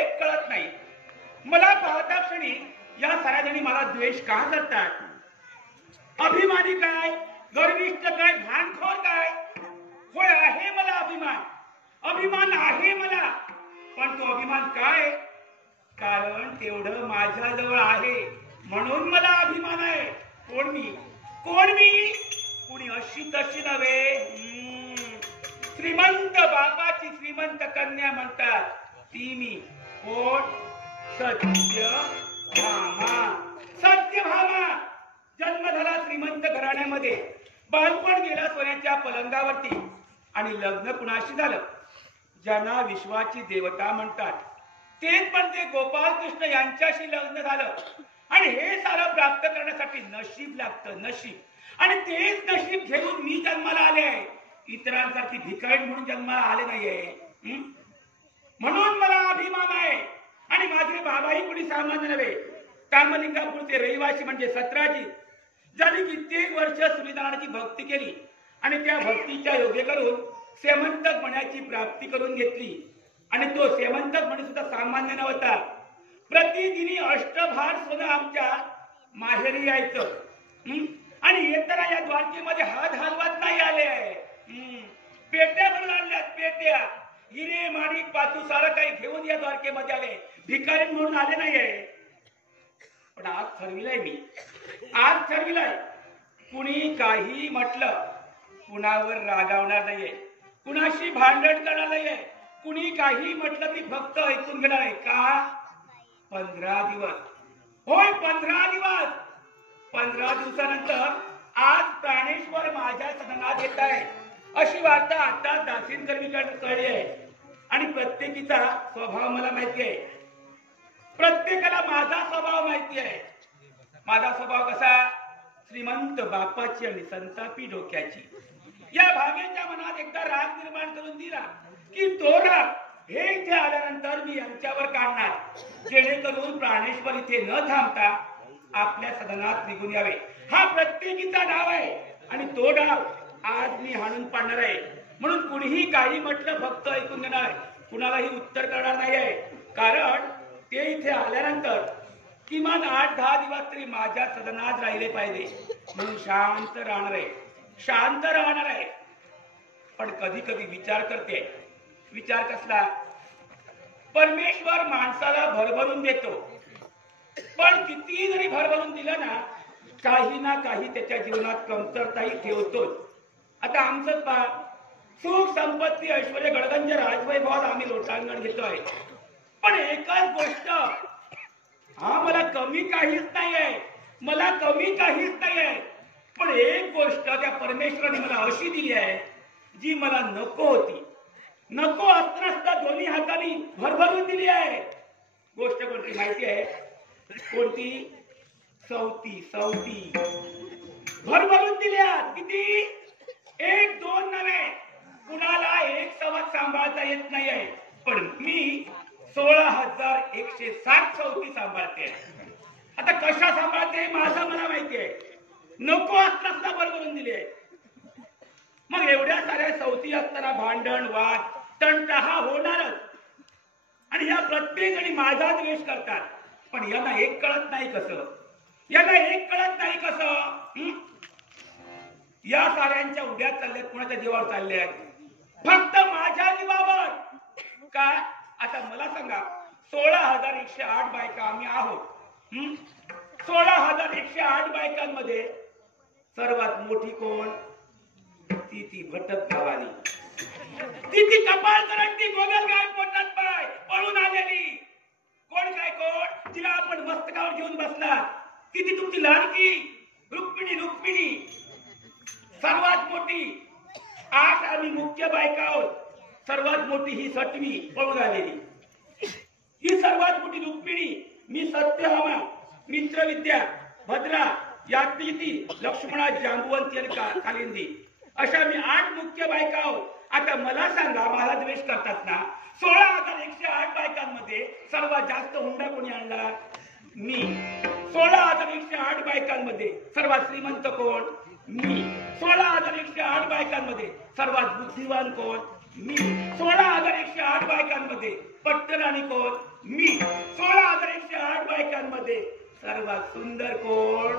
एक कळत नाही. मला पाहता क्षणी या साऱ्या जणी मला द्वेष का करतात? अभिमानी काय, गर्विष्ठ काय, भानखोर काय? होय, आहे मला अभिमान, अभिमान आहे मला. पण तो अभिमान काय? कारण तेवढं माझ्याजवळ आहे म्हणून मला अभिमान आहे. कोण मी? कोण मी? कुणी अशी तशी नव्हे. श्रीमंत बापाची श्रीमंत कन्या म्हणतात ती मी. कोण? सत्यभामा. सत्यभामा. जन्म झाला श्रीमंत घराण्यामध्ये, बालपण गेला सोन्याच्या पलंगावरती आणि लग्न कुणाशी झालं? ज्यांना विश्वाची देवता म्हणतात तेच पण ते गोपाल कृष्ण यांच्याशी लग्न झालं. आणि हे सारं प्राप्त करण्यासाठी नशीब लागतं, नशीब. आणि तेच नशीब घेऊन मी जन्माला आले आहे. इतरांसारखी भिकारी म्हणून जन्माला आले नाहीये. म्हणून मला अभिमान आहे. आणि माझे बाबाही कुणी सामान्य नव्हे. कामलिंगापूरचे रहिवासी म्हणजे सत्राजी, ज्यांनी कित्येक वर्ष श्रीनारायणाची भक्ती केली आणि त्या भक्तीच्या योगे करून सेमंतक मण्याची प्राप्ती करून घेतली. आणि तो सेमंतक मणी सुद्धा सामान्य नव्हता. प्रतिदिनी अष्टभार सोनं आमच्या माहेरी यायचं. आणि येताना या द्वारकेमध्ये हात हलवत नाही आले आहे. पेट्या भरून आणल्यात, पेट्या. हिरे माणिक पाचू सारं काही घेऊन या द्वारकेमध्ये आले. भिकारी म्हणून आले नाहीये. पण आज ठरविलंय मी, आज ठरविलंय कुणी काही म्हटलं कुणावर रागावणार नाहीये, कुणाशी भांडण करणार नाहीये. कुणी काही म्हटलं ती फक्त ऐकून घेणार आहे. का? 15 दिवस. होय, 15 दिवस. 15 दिवसानंतर आज प्राणेश्वर माझ्या सदनात येत आहे अशी वार्ता आता दासींकर्मीकडे कळली आहे. आणि प्रत्येकीचा स्वभाव मला माहिती आहे. प्रत्येकाला माझा स्वभाव माहिती आहे. माझा स्वभाव कसा? श्रीमंत बापाची आणि संतापी डोक्याची. या भावेच्या मनात एकदा राग निर्माण करून दिला की तो राग हे इथे आल्यानंतर मी यांच्यावर काढणार, जेणेकरून प्राणेश्वर इथे न थांबता आपल्या सदनात निघून यावे. हा प्रत्येकीचा डाव आहे आणि तो डाव आज मी हाणून पाडणार आहे. म्हणून कुणीही काही म्हटलं फक्त ऐकून घेणार आहे, कुणालाही उत्तर करणार नाही आहे. कारण ते इथे आल्यानंतर किमान 8-10 दिवस तरी माझ्या सदनात राहिले पाहिजे. म्हणून शांत राहणार आहे, शांत राहणार आहे. पण कधी कधी विचार करते. विचार कसला? परमेश्वर माणसाला भरभरून देतो, पण किती जरी भरभरून दिलं ना काही त्याच्या जीवनात कमतरताही ठेवतो. आता आमचं पहा, सुख संपत्ती ऐश्वर्य गडगंज राजवैभवात आम्ही लोटांगण घेतोय. पण एकच गोष्ट, हा मला कमी काहीच नाहीये, मला कमी काहीच नाहीये. पण एक गोष्ट त्या परमेश्वराने मला अशी दिली आहे जी मला नको होती. नको असताना दोन्ही हातांनी भरभरून दिली आहे. गोष्ट कोणती माहिती आहे? कोणती? सवती. सवती भरभरून दिल्या. किती? 1-2 नव्हे, कुणाला 1 सवत सांभाळता येत नाही आहे. पण मी 16,107 सवती सांभाळते. आता कशा सांभाळते माझं मला माहिती आहे. नको असताना भरभरून दिली आहे. मग एवढ्या साऱ्या सवती असताना भांडण, वाद, तंटा हा होणारच. आणि या प्रत्येकाने माझा द्वेष करतात. पण यांना एक कळत नाही कसं? यांना एक कळत नाही कसं? या साऱ्यांच्या उड्या चालल्यात, कुणाच्या जीवावर चालल्यात? फक्त माझ्या जीवावर. काय? आता मला सांगा, 16,108 बायका आम्ही आहोत. 16,108 बायकांमध्ये सर्वात मोठी कोण? ती भटक गावाली, ती कपाळ करंटी, गोगल गाय, पोटात पाय, पळून आलेली. कोण काय कोण? तिला आपण मस्तकावर घेऊन बसला. ती तुमची लाडकी रुक्मिणी. रुक्मिणी सर्वात मोठी. 8 आम्ही मुख्य बायका आहोत. सर्वात मोठी ही 6वी पळून आलेली. ही सर्वात मोठी रुक्मिणी. मी सत्यभामा, मित्रविद्या, भद्रा, याज्ञिती, लक्ष्मणा, जांबुवंती आणि कालिंदी अशा मी 8 मुख्य बायका आहोत. आता मला सांगा, मला द्वेष करतात ना? 16,108 बायकांमध्ये सर्वात जास्त हुंडा कोणी आणला? मी. 16,108 बायकांमध्ये सर्वात श्रीमंत कोण? मी. 16,108 बायकांमध्ये सर्वात बुद्धिवान कोण? मी. 16,108 बायकांमध्ये पट्टराणी कोण? मी 16,108 बायकांमध्ये सर्वात सुंदर कोण?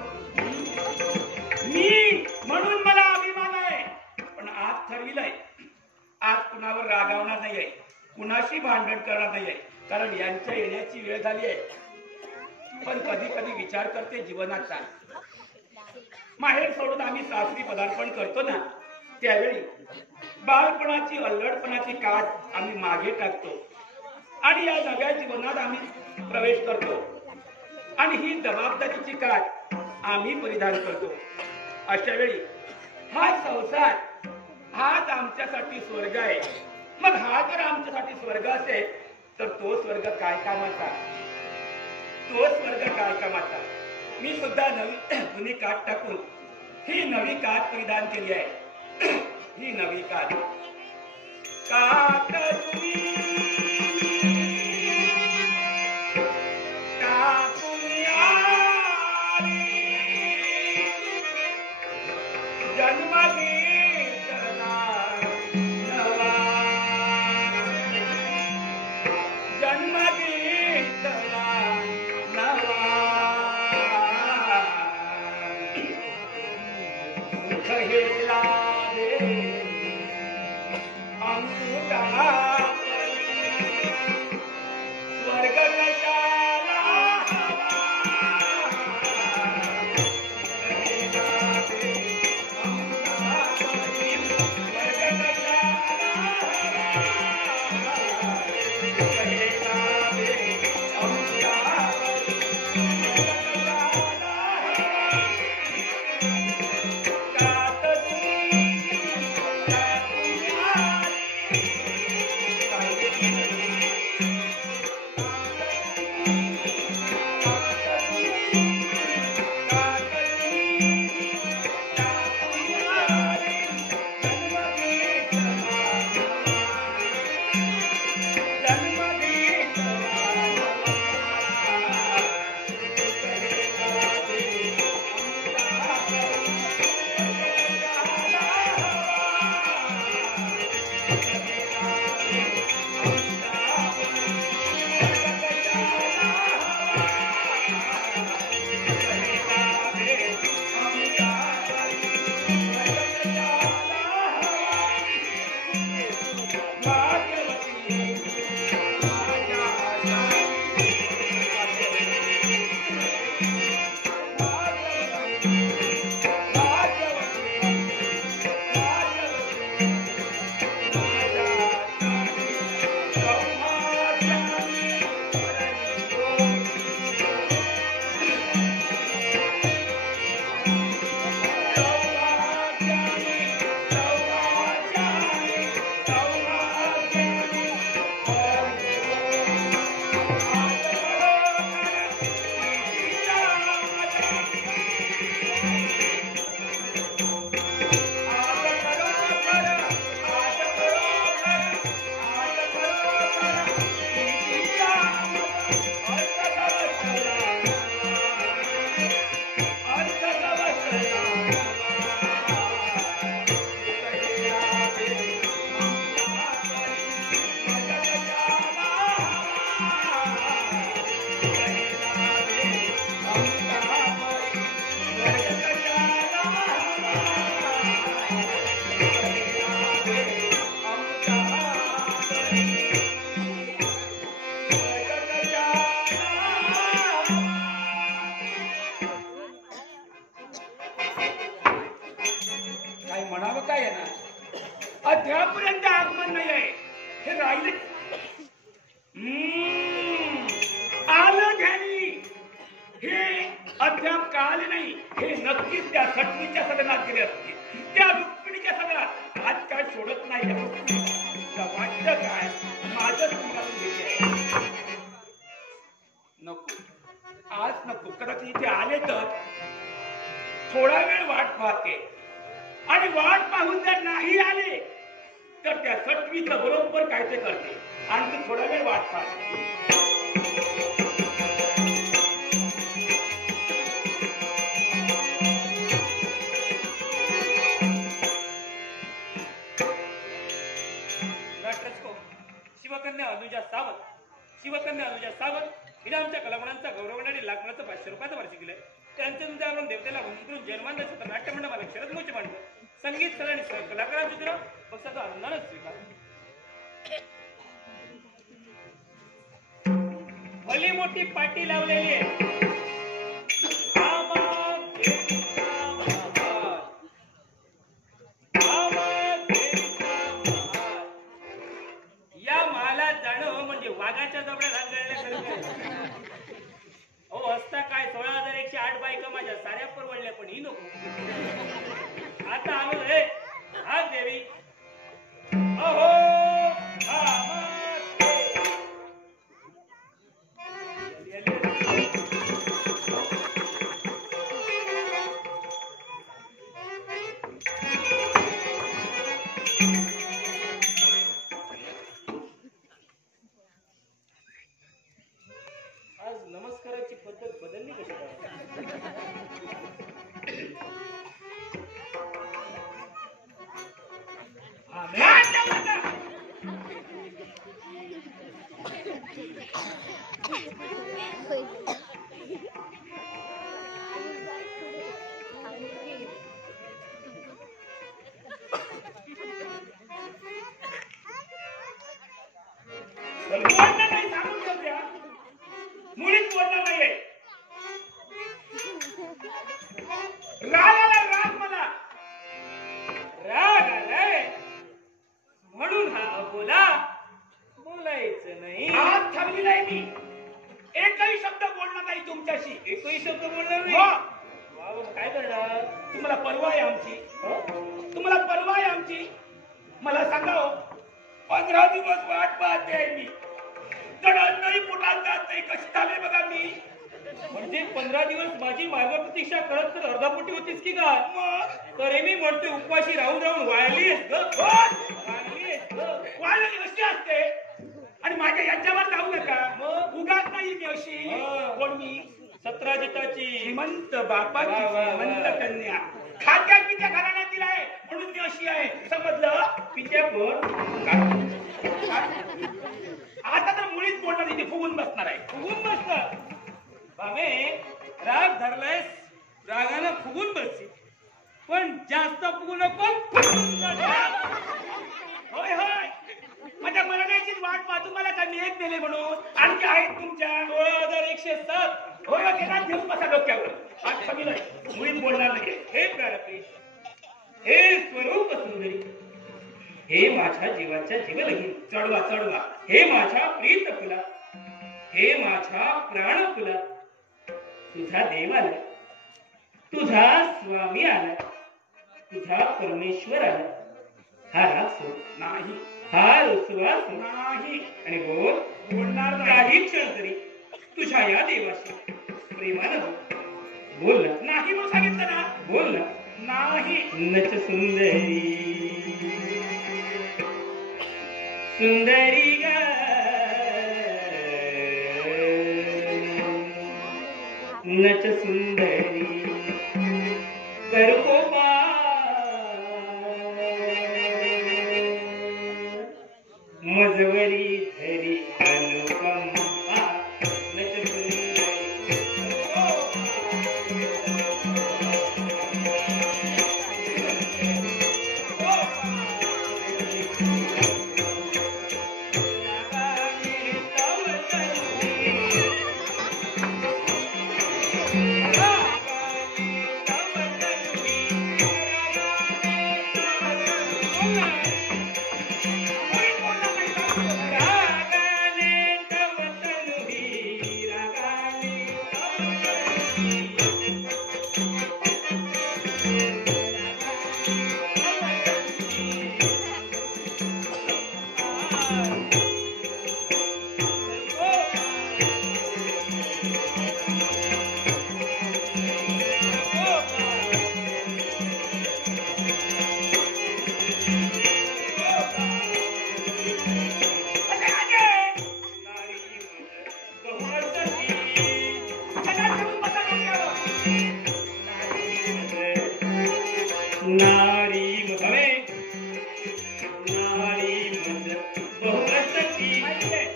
मी. म्हणून मला अभिमान आहे. पण आज ठरविलंय, आज कुणावर रागावणार नाहीये, कुणाशी भांडण करणार नाहीये, कारण यांच्या येण्याची वेळ झाली आहे. पण कधी कधी विचार करते जीवनाचा. माहेर सोडून आम्ही सासरी पदार्पण करतो ना, त्यावेळी बालपणाची अल्लडपणाची काठ आम्ही मागे टाकतो आणि या नव्या जीवनात आम्ही प्रवेश करतो आणि ही जबाबदारीची काठ आम्ही परिधान करतो. अशा वेळी हा संसार हाच आमच्यासाठी स्वर्ग आहे. मग हा जर आमच्यासाठी स्वर्ग असेल तर तो स्वर्ग काय कामाचा? तो स्वर्ग काय कामाचा? मी सुद्धा नवी जुनी काठ टाकून ही नवी काठ परिधान केली आहे. ही नवी काठ अद्यापर्यंत आगमन नाही आहे. हे राहिले आलं ध्यानी. हे अद्याप का आले नाही हे नक्कीच त्या सटवीच्या सदनात गेले असतील, त्या रुक्मिणीच्या सदनात. आज काय सोडत नाही वाटतं काय माझं तुम्हाला नको, आज नको. कदाचित इथे आले तर थोडा वेळ वाट पाहते आणि वाट पाहून जर नाही आले तर त्या सटवीचं बरोबर काय ते करते आणि ती थोडा वेळ वाट पाहते. शिवकन्या अनुजा सावंत, शिवकन्या अनुजा सावध हिने आमच्या कलागुणांचा गौरव करणारी लाखनाचं 500 रुपयाचं वार्षिक दिलंय. त्यांचं तुमच्या आपण देवतेला करून जन्मांतर नाट्यमंडळाला शरद मोचे मांडलं. संगीत सर आणि कलाकारांचं दिलं पक्षाचा आनंदानच स्वीकार. भली मोठी पाटी लावलेली आहे. या मला जाणं म्हणजे वाघाच्या जबड्या घालण्यासारखं. हो असता काय 16,108 बायका माझ्या साऱ्या परवडल्या पण ही नको. आता आलो रे हा देवी. अहो आज नमस्काराची पद्धत बदलली कशी मुळीच बोलणार नाहीये. राग आला राग मला. राग आलाय म्हणून हा अबोला बोलायचं नाही. आज ठरलेलं आहे मी एकही शब्द बोलणार नाही तुमच्याशी. एकही शब्द बोलणार नाही. हो. काय करणार? तुम्हाला परवा आहे आमची. तुम्हाला परवा आहे आमची. मला सांगा हो 15 दिवस वाट पाहते आहे मी. अन्नही पोटात जात नाही. कशी झाले बघा मी. म्हणजे 15 दिवस माझी मार्ग प्रतीक्षा करत तर अर्धापोटी होतीस की काय? तरी मी म्हणतोय उपवाशी राहून राहून वाळलीस ग. वाळली अशी असते आणि माझ्या यांच्यावर जाऊ नका. मग उगाच नाही मी अशी. कोण मी? 17 जिताची श्रीमंत बापाची श्रीमंत कन्या. खात्या पित्या घराण्यातील आहे म्हणून मी अशी आहे. समजलं? पित्या पण आता तर मुळीच बोलणार इथे फुगून बसणार आहे. फुगून बसणार बामे. राग धरलायस रागानं फुगून बसची पण जास्त फुगू नको. होय होय माझ्या मरणाचीच वाट पाहतो. मला का मी एक दिले म्हणून आणखी आहेत तुमच्या 16,107. होय केला घेऊन बसा डोक्यावर. आज कमी नाही मुळीच बोलणार नाही. हे प्राणप्रिय हे स्वरूप सुंदरी हे माझ्या जीवाच्या जीवलगी. चढवा चढवा. हे माझ्या प्रीत फुला हे माझ्या प्राण फुला. तुझा देव आला तुझा स्वामी आला तुझा परमेश्वर आला. हा राग सोड नाही. हा रुसवा नाही. आणि बोल बोलणार नाही. काही क्षण तरी तुझ्या या देवाशी प्रेमानं बोल ना. नाही मग सांगितलं ना. बोल ना. नाही. नच सुंदरी सुंदरी ग नच सुंदरी करू मजवरी धरी अनुपमा. नच सुंदरी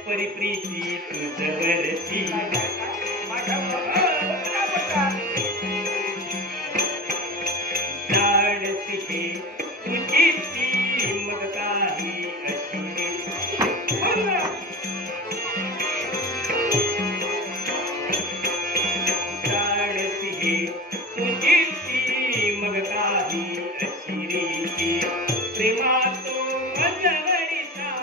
परिप्रीती तुझ ती माझ्या काय बोलता जाणती हे तुझी ती मग काही अशी जाणती हे तुझी ती मग काही अशी रीती प्रेमात मजवरीचा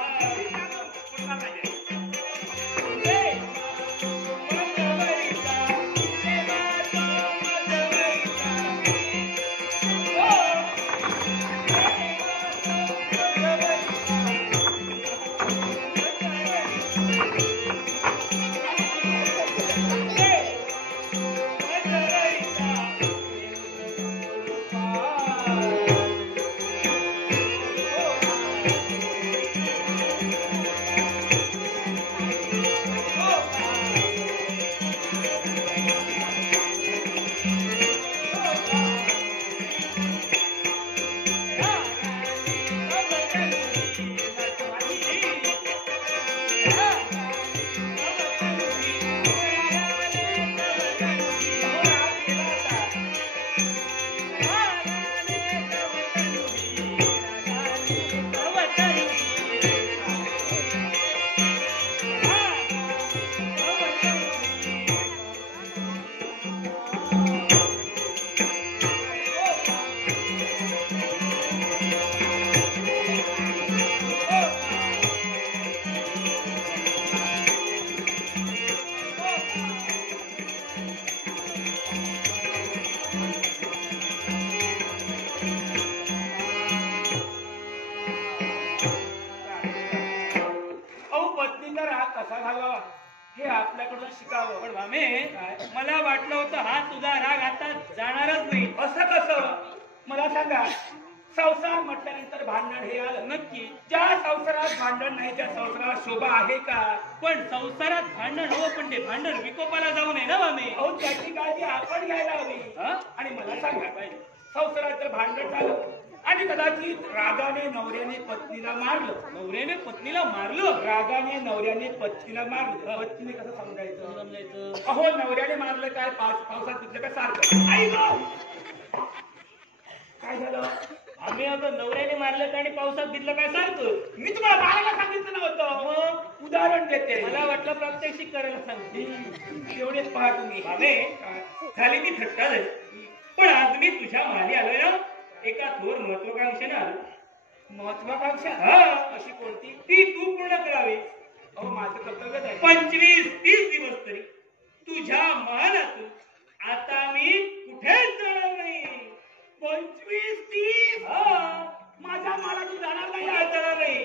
कसा घालावा हे आपल्याकडून शिकावं. पण मामे मला वाटलं होतं हा तुझा राग आता जाणारच नाही. असं कसं मला सांगा. संसार म्हटल्यानंतर भांडण हे आलं. नक्की ज्या संसारात भांडण नाही त्या संसारात शोभा आहे का? पण संसारात भांडण हो पण ते भांडण विकोपाला जाऊ नये ना मामे. अहो त्याची काळजी आपण घ्यायला हवी. आणि मला सांगा संसारात तर भांडण झालं आणि कदाचित रागाने नवऱ्याने पत्नीला मारलं. नवऱ्याने पत्नीला मारलं. रागाने नवऱ्याने पत्नीला मारलं. पत्नीने कसं समजायचं? अहो नवऱ्याने मारलं काय पावसात तिथलं काय सारखं. आई गं! काय झालं? आम्ही आता नवऱ्याने मारलं आणि पावसात भिजलं काय सारखं. मी तुम्हाला मारायला सांगितलं नव्हतं. मग उदाहरण देते. मला वाटलं प्रात्यक्षिक करायला सांगते. एवढेच पहा तुम्ही. मामे झाली ती थट्टा झाली. पण आज मी तुझ्या माली आलोय ना एका थोर महत्वाकांक्षेने आलो. महत्वाकांक्षा? हा अशी कोणती? ती तू पूर्ण करावी. अहो माझं कर्तव्यच आहे. 25-30 दिवस तरी तुझ्या महालातून आता मी कुठेच जाणार नाही. 25-30? माझ्या मालातून जाणार नाही. जाणार नाही.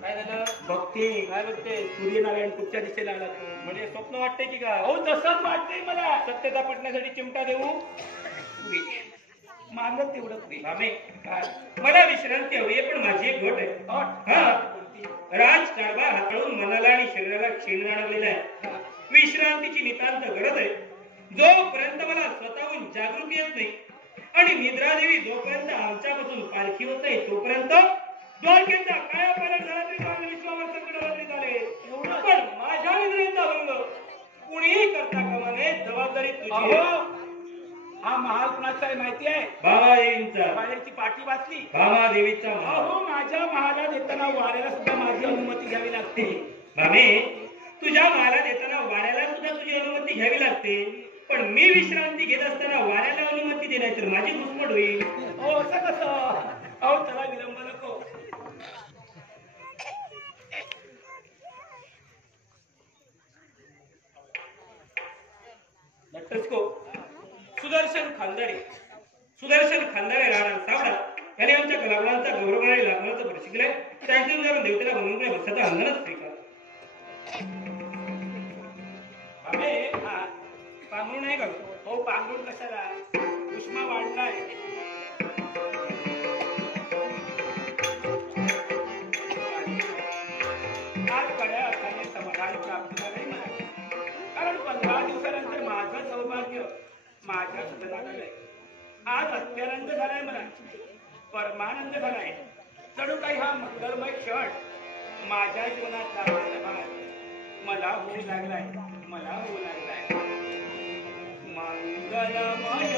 काय झालं? बघते काय बघते? सूर्यनारायण कुठच्या दिशेला आला तू? म्हणजे स्वप्न वाटते की का? अहो तसंच वाटतंय मला. सत्यता पटण्यासाठी चिमटा देऊ. मागत तेवढं पुढे. मामे मला विश्रांती हवी आहे पण माझी एक घट आहे. राजकारभार हाताळून मनाला आणि शरीराला क्षीण जाणवलेला आहे. विश्रांतीची नितांत गरज आहे. जोपर्यंत मला स्वतःहून जागृती येत नाही आणि निद्रादेवी जोपर्यंत आमच्यापासून पालखी होत नाही तोपर्यंत द्वारकेचा काय पालन झाला तरी चांगले विश्वावर संकट आले झाले. पण माझ्या निद्रेचा भंग कुणीही करता कामा नये. जबाबदारी तुझी. हा महाल कुणाचा आहे माहिती आहे? भामादेवींचा. बाहेरची पाठी वाचली. भामादेवीचा. अहो माझ्या महालात येताना वाऱ्याला सुद्धा माझी अनुमती घ्यावी लागते. मामे तुझ्या महालात येताना वाऱ्याला सुद्धा तुझी अनुमती घ्यावी लागते. पण मी विश्रांती घेत असताना वाऱ्याला अनुमती देणार तर माझी घुसमट होईल. हो असं कसं? अहो त्याला विलंब नको. सुदर्शन खानदारे राणा सावडा यांनी आमच्या कलागुणांचा गौरव करणारे लागण्याचं प्रशिक्षण त्यांचे उदाहरण देवतेला म्हणून बसाचा अंगणच स्वीकार. पांघरून नाही का? हो पांघरून कशाला? उष्मा वाढलाय. आज खऱ्या अर्थाने समाधान प्राप्त झालंय मला. कारण 15 दिवसानंतर माझं सौभाग्य माझ्या सदनाकडे आज अत्यानंद झालाय. मला परमानंद झालाय. जणू काही हा मंगलमय क्षण माझ्या जीवनात मला होऊ लागलाय, मला होऊ लागलाय. मंगलमय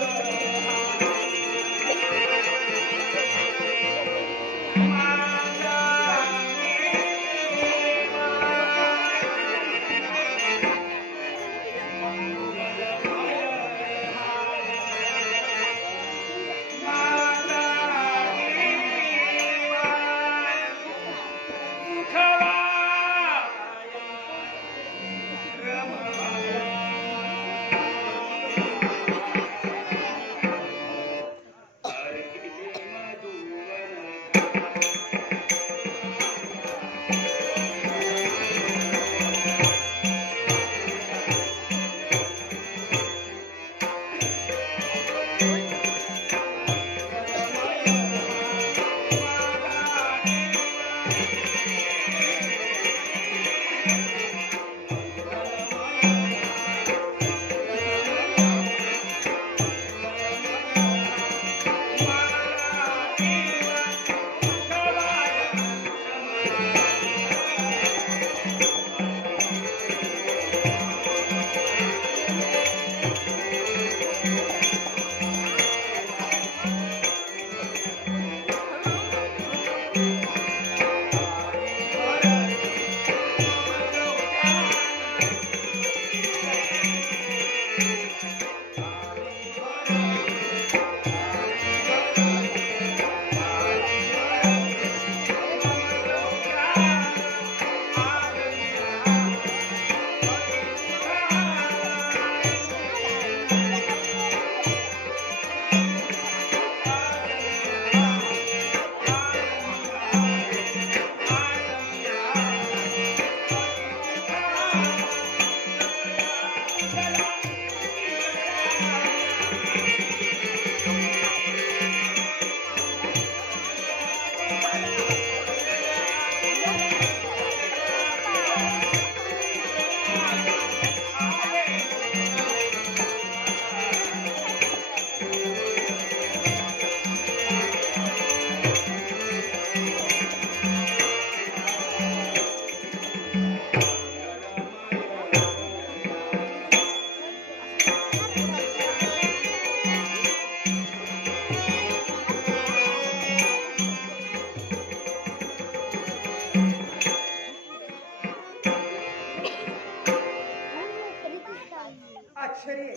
आश्चर्य.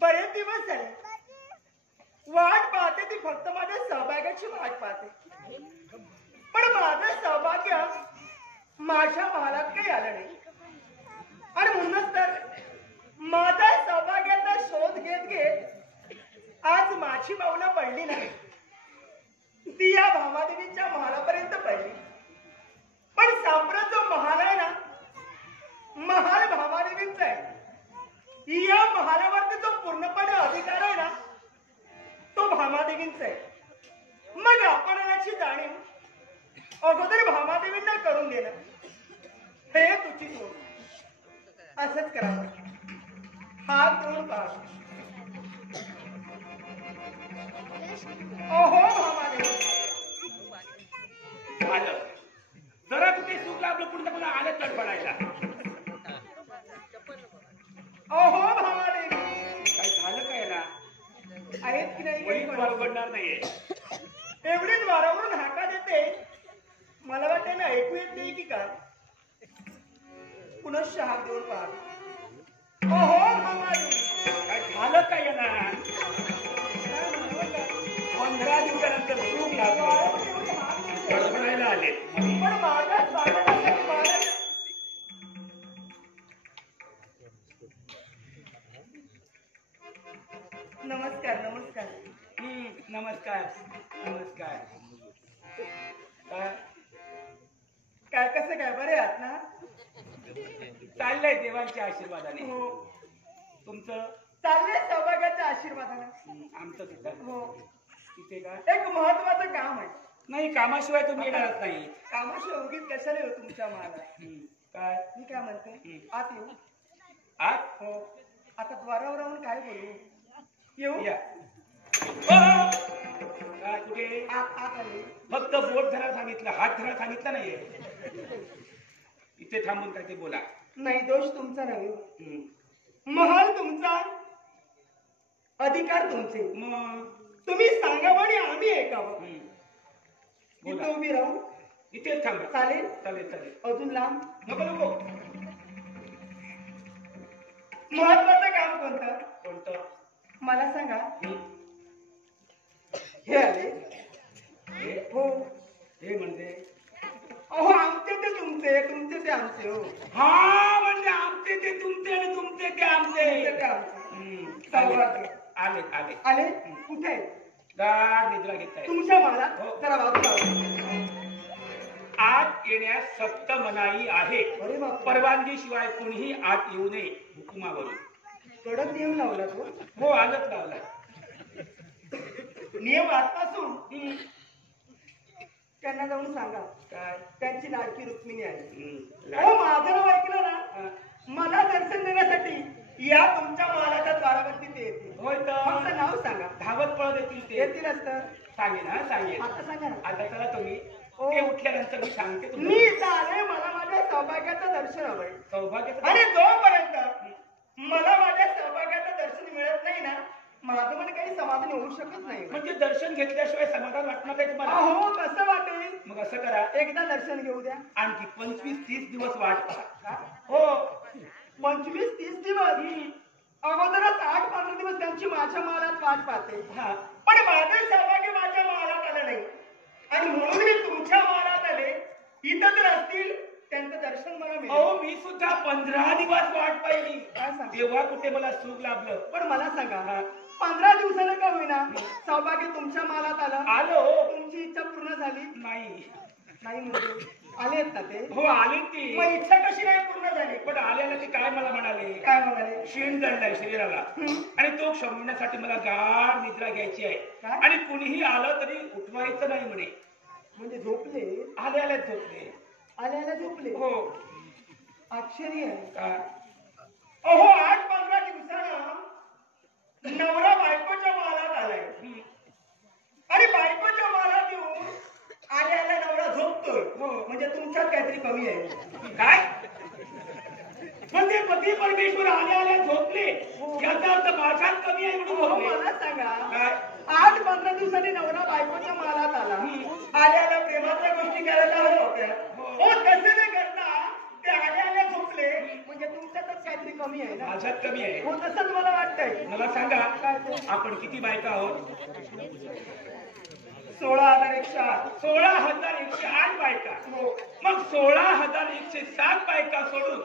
बरेच दिवस झाले वाट पाहते, ती फक्त माझ्या सहभागाची वाट पाहते, पण माझं सौभाग्य माझ्या महालात काही आलं नाही. आणि म्हणूनच तर माझ्या सौभाग्याचा शोध घेत घेत आज माझी पावलं पडली नाही, ती या भामादेवीच्या महालापर्यंत पडली. पण सांप्रत जो महाल आहे ना, महाल भामादेवीचा आहे. या महालावरती जो पूर्णपणे अधिकार आहे ना, तो भामादेवींचा आहे. मग आपण याची जाणीव अगोदर भामादेवींना करून देणं हे तुझी सोड. असंच करावं. हात धुवून पहा. ओहो भामादेवी, आलं जरा कुठे सुख लागलं पुढे मला आलं तडफडायला. ओहो भामादेवी, काय झालं काय ना? आहेत की नाही काही कोणीच कोणाला? बरोबरणार नाहीये. एवढीच वारावरून हाका देते, मला वाटते ना ऐकू येत नाही की काय? पुनश्च हात देऊन पहा. ओहो भामादेवी, काय झालं काय ना? काय म्हणावं का? 15 दिवसानंतर सुख लागलं, वारावरून हात देते. तडफडायला आले. पण माझ्या स्वागतासाठी मला नमस्कार नमस्कार. नमस्कार नमस्कार. काय कसं काय बरे आहात ना? चाललंय देवांच्या आशीर्वादाने. हो तुमचं? चाललंय सौभाग्याच्या आशीर्वादाने. आमचं सुद्धा. हो. तिथे का एक महत्वाचं काम आहे. नाही, कामाशिवाय तुम्ही येणारच नाही. कामाशी उगीच कशाला येऊ तुमच्या मला? काय मी काय म्हणते, आत येऊ? आज हो. आता द्वारावर राहून काय बोलू? येऊ? या. काय कुठे? आत आत आले. फक्त बोट धरा सांगितलं, हात धरा सांगितलं नाहीये. इथे थांबून काय ते बोला. नाही, दोष तुमचा नाही. हं. महाल तुमचा, अधिकार तुमचे. मग तुम्ही सांगावं आणि आम्ही ऐकावं. हं. इथं बोला. उभी राहू इथेच थांबा. चालेल? चालेल चालेल. अजून लांब? नको नको. महत्वाचं काम कोणतं कोणतं? मला सांगा. हं. हे आले. हे हो. हे म्हणजे अहो, आमचे ते तुमचे, तुमचे ते आमचे. हो, हा म्हणजे आमचे ते तुमचे आणि तुमचे ते आमचे. तुमचे ते आमचे. हं. सौभाग्य. आले आले. आले कुठे? गाढ निद्रा घेताय. तुमच्या मला हो. जरा बाजूला. आत येण्यास सक्त मनाई आहे. अरे बाप, परवानगी शिवाय कोणीही आत येऊ नये हुकुमावरून. कडक नियम लावला तो. हो आलंच लावलाय. नियम आजपासून हं. त्यांना जाऊन सांगा काय? त्यांची लाडकी रुक्मिणी आहे. हं. हो, माझं नाव ऐकलं ना, हा. मला दर्शन देण्यासाठी या तुमच्या महालाच्या द्वारावरती ते येतील. होय फक्त तर नाव सांगा. धावत पळत येतील ते. येतीलच तर. सांगेन हा सांगेन. आता सांगा ना. आता चला तुम्ही हो. ते उठल्यानंतर मी सांगते मी तुम्हाला. चाले, मला माझ्या सौभाग्याचं दर्शन हवंय. सौभाग्याचं आणि जोपर्यंत मला माझ्या सौभाग्याचं दर्शन मिळत नाही ना, माझं पण काही समाधान होऊ शकत नाही. म्हणजे दर्शन घेतल्याशिवाय समाधान वाटणार नाही तुम्हाला. अहो, कसं वाटेल? मग असं करा, एकदा दर्शन घेऊ द्या. आणखी 25-30 दिवस वाट पहा. हा? हो 25-30 दिवस. अगोदरच 8-15 दिवस त्यांची माझ्या महालात वाट पाहते. हा. पण माझं सौभाग्य माझ्या महालात आलं नाही, आणि म्हणून मी तुमच्या महालात आले. इथं जर असतील त्यांचं दर्शन मला मिळेल. अहो मी सुद्धा 15 दिवस वाट पाहिली. काय सांग? तेव्हा कुठे मला सुख लाभलं. पण मला सांगा, हा. 15 दिवसानं का होईना सौभाग्य तुमच्या महालात आलं. आलो. तुमची इच्छा पूर्ण झाली नाही. नाही म्हणजे आलेत ना ते? हो आले ती. मग इच्छा कशी नाही पूर्ण झाली? पण आल्याला ते काय मला म्हणाले, काय म्हणाले? क्षीण जडलाय शरीराला आणि तो क्षमण्यासाठी मला गाढ निद्रा घ्यायची आहे. काय? आणि कुणीही आलं तरी उठवायचं नाही म्हणे. म्हणजे झोपले? आल्याला झोपले. आल्याला झोपले? हो. आश्चर्य आहे. का? अहो, 8-15 दिवसानं नवरा बायकोच्या महालात आलाय, हं. आणि बायकोच्या महालात येऊन आल्याला नवरा झोपतोय. हो. म्हणजे तुमच्यात काहीतरी कमी आहे. काय म्हणजे पती परमेश्वर आल्या झोपले याचा अर्थ माझ्यात कमी आहे म्हणून अहो, झोपले. मला सांगा, काय? 8-15 दिवसांनी नवरा बायकोच्या महालात आला, आल्याला प्रेमाच्या गोष्टी करायला हव्या होत्या. हो, तसं न करता ते आल्याला झोपले, म्हणजे तुमच्यातच काहीतरी कमी आहे ना. माझ्यात कमी आहे. हो, तसंच मला वाटतंय. मला सांगा काय ते? आपण किती बायका आहोत? 16,108. 16,108 बायका. हो, मग 16,107 बायका सोडून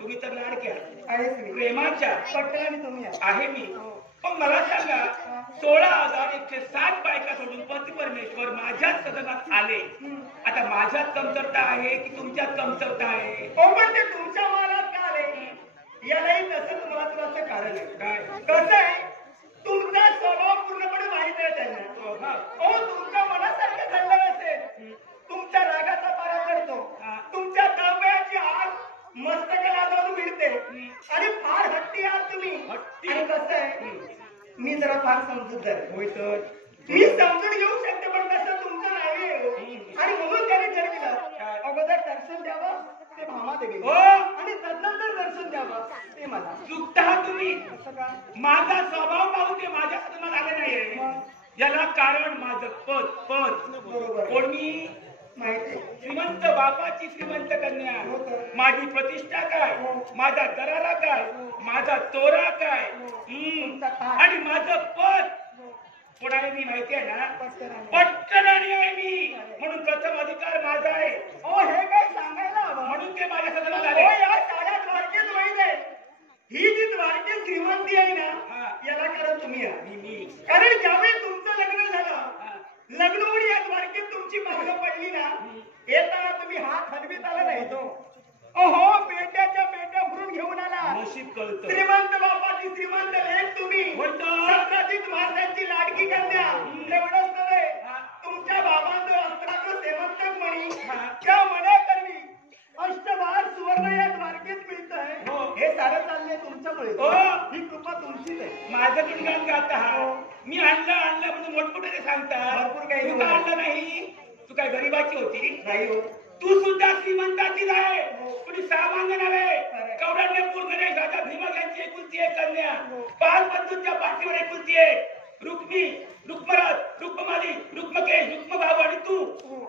तुम्ही तर लाडक्या आहेच मी. प्रेमाच्या पटकन आणि तुम्ही आहे. आहे मी. मग मला सांगा 16,107 बायका सोडून पती परमेश्वर माझ्याच सदनात आले. आता माझ्यात कमतरता आहे की तुमच्यात कमतरता आहे? हो, पण ते तुमच्या महालात का आले? यालाही तसंच महत्वाचं कारण आहे. काय? कसं आहे, तुमचा स्वभाव पूर्णपणे माहित आहे त्यांना. हा. हो, तुमच्या मनासारखं चाललं असेल, तुमच्या रागाचा पारा चढतो, तुमच्या तळमळ्याची आग मस्तकाला जाऊन मिळते, आणि फार हट्टी आहात तुम्ही. हट्टी? आणि कसं आहे, मी जरा फार समजूतदार आहे. होय तर. मी समजून घेऊ शकते, पण कसं तुमचं नाही आहे हो. आणि म्हणून त्याने ठरविलं, अगोदर दर्शन द्यावं ते भामादेवी, हो. आणि तदनंतर दर्शन द्यावं ते मला. चुकता तुम्ही. असं का? माझा स्वभाव पाहून ते माझ्या सदनात आले नाहीये. मग? याला कारण माझं पद. बरोबर. कोण मी? माहिती. श्रीमंत बापाची श्रीमंत कन्या. हो तर. माझी प्रतिष्ठा काय, हो. माझा दरारा काय, माझा तोरा काय, तुमचा ताट. आणि माझं पद कोण आहे मी माहिती आहे ना? पटकन आणि. पटकराणी आहे मी, म्हणून प्रथम अधिकार माझा आहे. हो, हे काय सांगायला हवं. म्हणून ते माझ्या सदनात हो, आले. या साऱ्या द्वारकेत माहित आहे, ही जी द्वारकेत श्रीमंती आहे ना, हा. याला कारण तुम्ही आहात. मी. कारण ज्यावेळी तुमचं लग्न झालं, हा. लग्न होऊन या द्वारकेत तुमची पावलं पडली ना, येताना तुम्ही हात हलवीत आला नाही तो. अहो, पेट्याच्या पेट्या भरून घेऊन आला. नशीब कळतं. श्रीमंत बापाची श्रीमंत लेक तुम्ही, होतं. सत्राजित महाराजांची लाडकी कन्या. एवढंच नव्हे, हा. तुमच्या बाबांचं वस्त्राचं सेवंतक मणी, हा. त्या मण्याकरवी अष्टभार सुवर्ण या द्वारकेत मिळतंय. हो. हे सारं चाललंय तुमच्यामुळे. हो. ही कृपा तुमचीच आहे. माझं गुणगान गात हो. आहात. मी आणलं म्हणून मोठमोठ्याने सांगतात. भरपूर काही तू का आणलं नाही? तू काय गरीबाची होती? नाही हो. तू सुद्धा श्रीमंताचीच आहे, कुणी सामान्य नव्हे. कौरण्यपूर नरेश राजा भीमा यांची एकुलती एक कन्या, बालबंधूंच्या पाठीवर एकुलती एक, रुक्मी, रुक्मरथ, रुक्ममाली, रुक्मकेश, रुक्मभाऊ आणि तू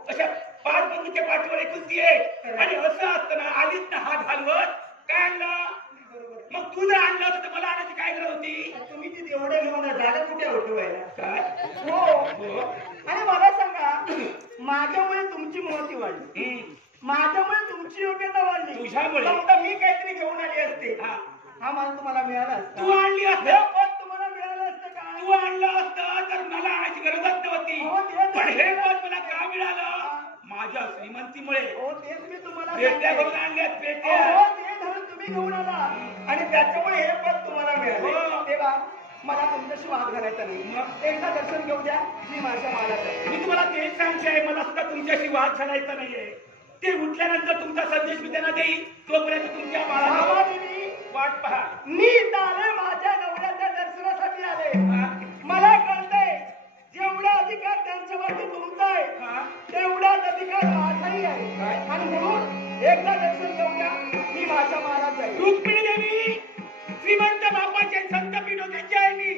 अशा 5 बंधूंच्या पाठीवर एकुलती एक. आणि असं असताना आलीच ना हात हलवत, काय आणलं? मग तू जर आणलं असतं तर मला आणायची काय गरज होती? तुम्ही ती एवढे घेऊन झालं कुठे उठवायला? काय हो. आणि मला सांगा, माझ्यामुळे तुमची महती वाढली, माझ्यामुळे तुमची योग्यता वाढली, तुझ्यामुळे? समजा मी काहीतरी घेऊन आली असते, हा मला तुम्हाला मिळाला असता. तू आणली हे असतं, पद तुम्हाला मिळालं असतं का? तू आणलं असतं तर मला आणायची गरजच नव्हती. हो, तेच. पण हे पद मला का मिळालं? माझ्या श्रीमंतीमुळे. हो, तेच मी तुम्हाला पेट्या सांगते. भरून आणल्यात, पेट्या. हो, ते धरून तुम्ही घेऊन आला आणि त्याच्यामुळे हे पद तुम्हाला मिळाले. हो. तेव्हा मला तुमच्याशी वाद घालायचा नाही. एकदा दर्शन घेऊ द्या, मी माझ्या मालात आहे. मी तुम्हाला तेच सांगते, मला सुद्धा तुमच्याशी वाद घालायचा नाहीये. ते उठल्यानंतर तुमचा संदेश मी त्यांना देईन, तोपर्यंत तुमच्या बाळाला भावादेवी, वाट पहा. मी इथं आले माझ्या नवऱ्याच्या दर्शनासाठी आले. मला कळतंय जेवढा अधिकार त्यांच्यावरती तुमचा आहे, तेवढाच अधिकार माझाही आहे. आणि म्हणून एकदा दर्शन घेऊ द्या, मी माझ्या मालात जाईल. रुक्मिणी देवी, श्रीमंत बापाचे संत पिढोक्याचे आहे मी.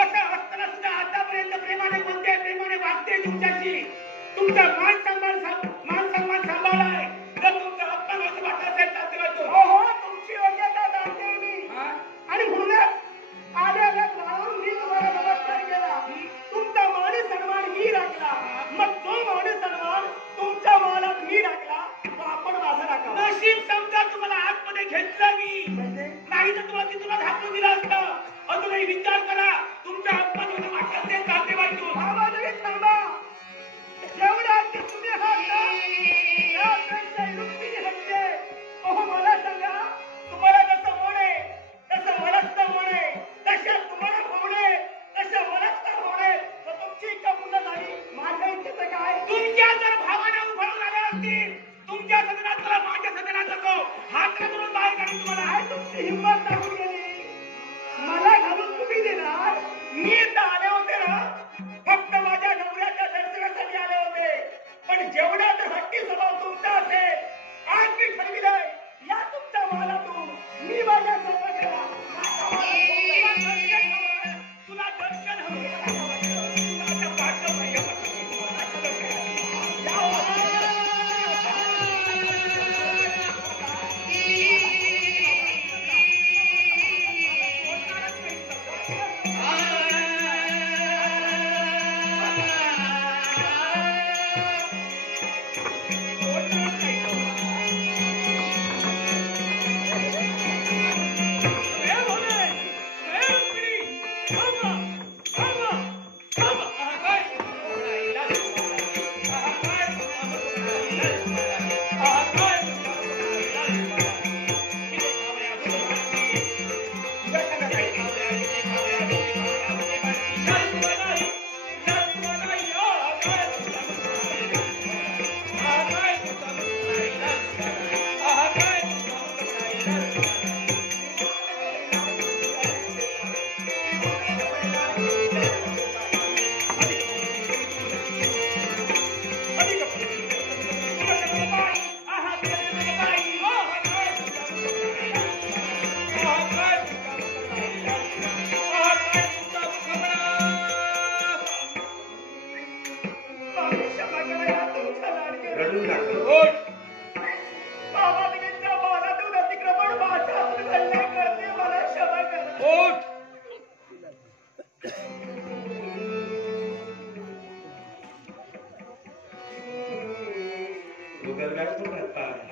असं असताना सुद्धा आतापर्यंत प्रेमाने बोलते, प्रेमाने वागते तुमच्याशी. तुमचा मान सन्मान सांभाळलाय. जर तुमचा अपमान होत वाटत असेल तर तेव्हा तो. हो, तुमची योग्यता जाणते मी. आणि म्हणूनच आल्या काळावरून मी तुम्हाला नमस्कार केला. तुमचा मान सन्मान मी राखला. मग जो मान सन्मान तुमच्या मालात मी राखला, तो आपण माझा राखा. नशीब समजा तुम्हाला आतमध्ये घेतलं मी, नाही तर तुम्हाला तिथूनच हाकलून दिलं असतं. अजूनही विचार करा, तुमचा अपमान होतं वाटत असेल तर तेव्हा तो. भावादेवी थांबा. जेवढा ते तुम्ही आहात ना, त्यापेक्षा रुक्मिणी हटते. अहो, मला सांगा, तुम्हाला जसं म्हणे तसं मनस्थ म्हणे, तशा तुम्हाला होणे तशा मनस्थ होणे. तर तुमची इच्छा पूर्ण झाली, माझ्या इच्छेचं काय? तुमच्या जर भावना उभळून आल्या असतील, तुमच्या सदनात चला, माझ्या सदनात नको. हात करून बाहेर काढून तुम्हाला. काय तुमची हिंमत लागून गेली? मला घालून तुम्ही देणार? मी इथं आले होते ना, फक्त माझ्या नवऱ्याच्या दर्शनासाठी आले होते. पण जेवढा तर हट्टी स्वभाव तुमचा असेल, आज मी ठरविलंय, या तुमच्या मालातून मी माझ्या स्वतःला तुला दर्शन हवं. तुला आता वाटलं पाहिजे.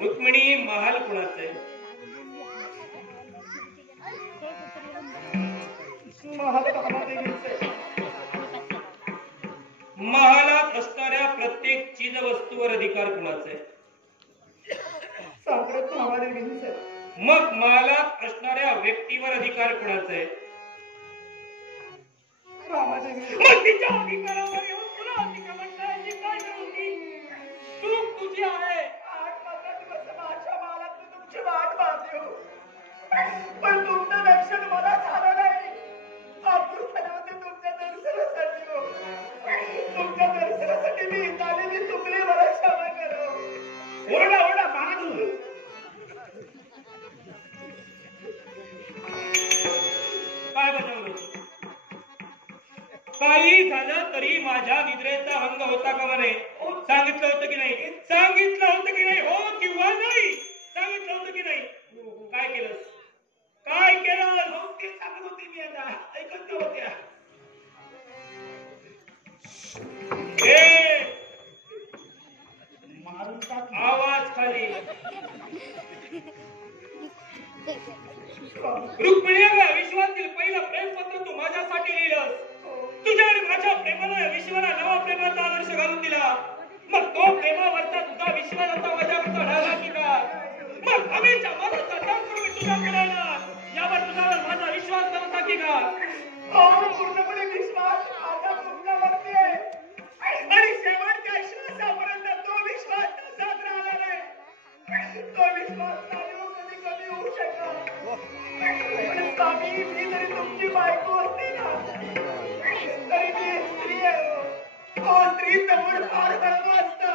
रुक्मिणी, महाल कुणाचं आहे? महालात असणाऱ्या प्रत्येक चीज वस्तूवर अधिकार कुणाचा आहे? मग महालात असणाऱ्या व्यक्तीवर अधिकार कुणाचा आहे? मग तिच्या अधिकारावर येऊन तुला अतिक्रमण करायची काय गरज होती? चूक तुझी आहे. 8-15 दिवस माझ्या मालात मी तुमची वाट पाहते हो. पण तुमचं रक्षण मला झालं नाही. आतुरपणे होते तुमच्या दर्शनासाठी हो. तुमच्या दर्शनासाठी मी इथं आले, मी चुकले, मला क्षमा करा. काही झालं तरी माझ्या निद्रेचा भंग होता का म्हणे? सांगितलं होतं की नाही? सांगितलं होतं की नाही? हो किंवा नाही? सांगितलं होतं की नाही? काय केलंस? काय केलं? ते सांगत होते मी आता ऐकत नव्हत्या. मारून टाक. आवाज खाली. रुक्मिणीला विश्वातील पहिलं प्रेमपत्र तू माझ्यासाठी लिहिलंस. तुझ्या आणि माझ्या प्रेमाला विश्वाला नवा प्रेमाचा आदर्श घालून दिला. मग तो प्रेमावरचा तुझा विश्वास आता माझ्यावरचा ढाला की का? मग आम्हीच्या मनाचा त्याग करून मी तुझ्याकडे येणार. यावर तुझ्यावर माझा विश्वास नव्हता की का? पूर्णपणे विश्वास आता तुमच्यावरती आहे. आणि शेवटच्या श्वासापर्यंत तो विश्वास तसाच राहणार आहे. तो विश्वास कधी कमी होऊ शकतो. पण स्वामी, मी जरी तुमची बायको असते ना, तरी मी स्त्री आहे. हो, स्त्री समोर फार गर्व असतं.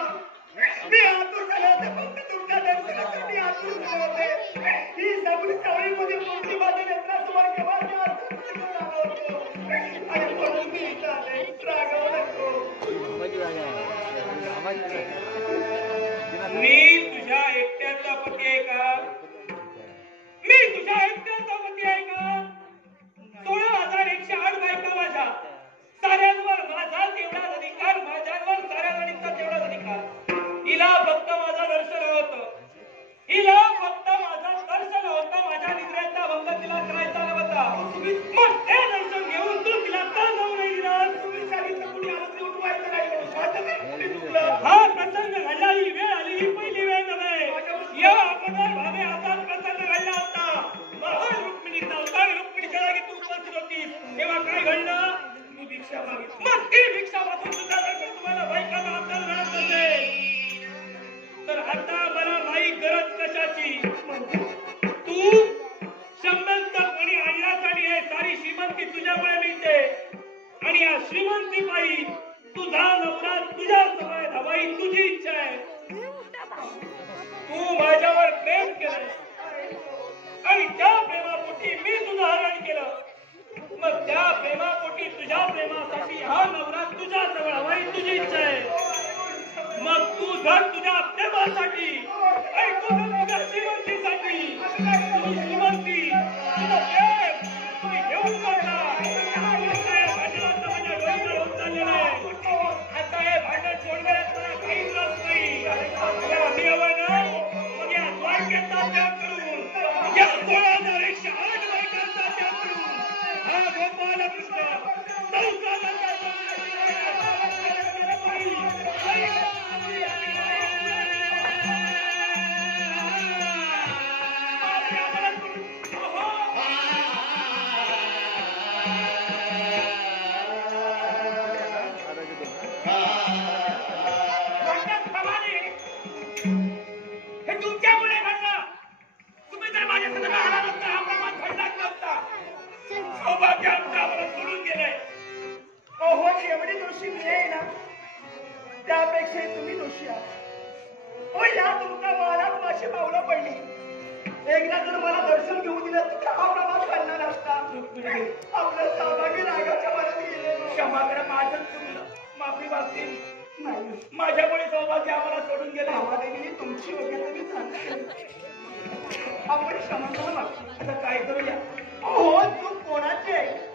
मी आतूर झाले होते, फक्त तुमच्या दर्शनासाठी आतूर झाले होते. ही सगळी सवयीमध्ये मोठी माझ्या नेत्रासमोर केव्हा आलो होतो. आणि म्हणून मी इथं आले. रागावू नको. मी तुझ्या एकट्याचा पती आहे का? मी तुझ्या एकट्याचा पती आहे का? 16,108 बायका माझ्या. साऱ्यांवर माझा तेवढाच अधिकार, माझ्यावर साऱ्या जणींचा तेवढाच अधिकार. हिला फक्त माझं दर्शन होतं. हिला फक्त माझं दर्शन होतं. माझ्या निद्रेचा भंग तिला करायचा नव्हता. मग ते दर्शन घेऊन तू तिला का जाऊ नाही दिलास? तुम्ही सांगितलं कुणी आलं तरी उठवायचं नाही. माझं काय कुठे चुकलं? हा प्रसंग घडला, ही वेळ आली, ही पहिली वेळ नव्हे. या अगोदर भावे असाच प्रसंग घडला होता. महान रुक्मिणीचा होता आणि रुक्मिणीच्या जागी तू उपस्थित होतीस. तेव्हा काय घडलं? मी भिक्षा मागितली. मग ती भिक्षा वाचून सुद्धा जर तुम्हाला बायकाचा अवतार मिळत नसेल तर आता मला नाही गरज कशाची. तू श्रीमंतपणी आणण्यासाठी हे सारी श्रीमंती तुझ्यामुळे मिळते. आणि या श्रीमंती पायी तुझा नवरा तुझ्या समोर हवाई तुझी इच्छा आहे. तू माझ्यावर प्रेम केलं आणि त्या प्रेमापोटी मी तुझं हरण केलं. मग त्या प्रेमापोटी तुझ्या प्रेमासाठी हा नवरा तुझ्या जवळ हवाई तुझी इच्छा आहे. मग तू जर तुझ्या प्रेमासाठी आणि तू जर तुझ्या श्रीमंतीसाठी तुझी श्रीमंती तुझं प्रेम तुम्ही घेऊन पडला. माझ्या डोळ्याला होत चाललेलं आहे. आता हे भांडण सोडण्यात मला काहीच रस नाही. मी हवं ना मग या द्वारकेचा त्याग करून या 16,108 बायकांचा त्याग करून हा गोपालकृष्ण हे तुमच्यामुळे घडलं. तुम्ही जर माझ्या संग राहणार नसता, हा प्रमाण घडलाच नसता. सौभाग्य आमचं आम्हाला सोडून गेलंय. अहो, जेवढी दोषी मी आहे ना, त्यापेक्षा तुम्ही दोषी आहात. हो, या तुमच्या मनात माझी पावलं पडली. एकदा जर मला दर्शन घेऊ दिलं तर हा प्रवास घडला नसता. आपलं सहभागी रागाच्या मनात गेले. क्षमा करा, माझंच चुकलं. माफी मागते. नाही, माझ्यामुळे सौभाग्य आम्हाला सोडून गेलं. भावादेवीने तुमची वगैरे मी सांगितलं. आपण क्षमा मागतो. आता काय करूया? हो, तू कोणाची आहे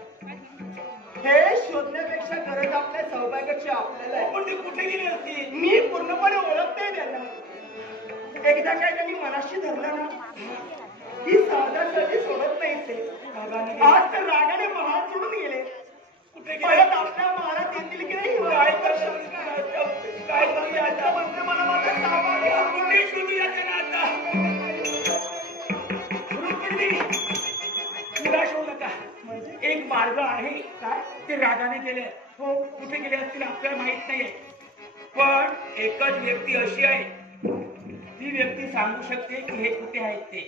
हे शोधण्यापेक्षा गरज आपल्या सौभाग्याची आपल्याला आहे. पण ते कुठे गेले असतील? मी पूर्णपणे ओळखते त्यांना. एकदा काय त्यांनी मनाशी धरलं ना, ही सहजासहजी सोडत नाही ते. रागाने आज तर रागाने महाल सोडून गेले. कुठे परत गेले? आपल्या महालात येतील की नाही काय करणार? काय करूया आता? म्हणजे मला माझा सौभाग्य कुठे शोधूया त्यांना आता? रुक्मिणी, निराश होऊ नका. एक मार्ग आहे. काय? ते रागाने गेले. हो, कुठे गेले असतील आपल्याला माहित नाहीये. पण एकच व्यक्ती अशी आहे, ती व्यक्ती सांगू शकते की हे कुठे आहेत ते.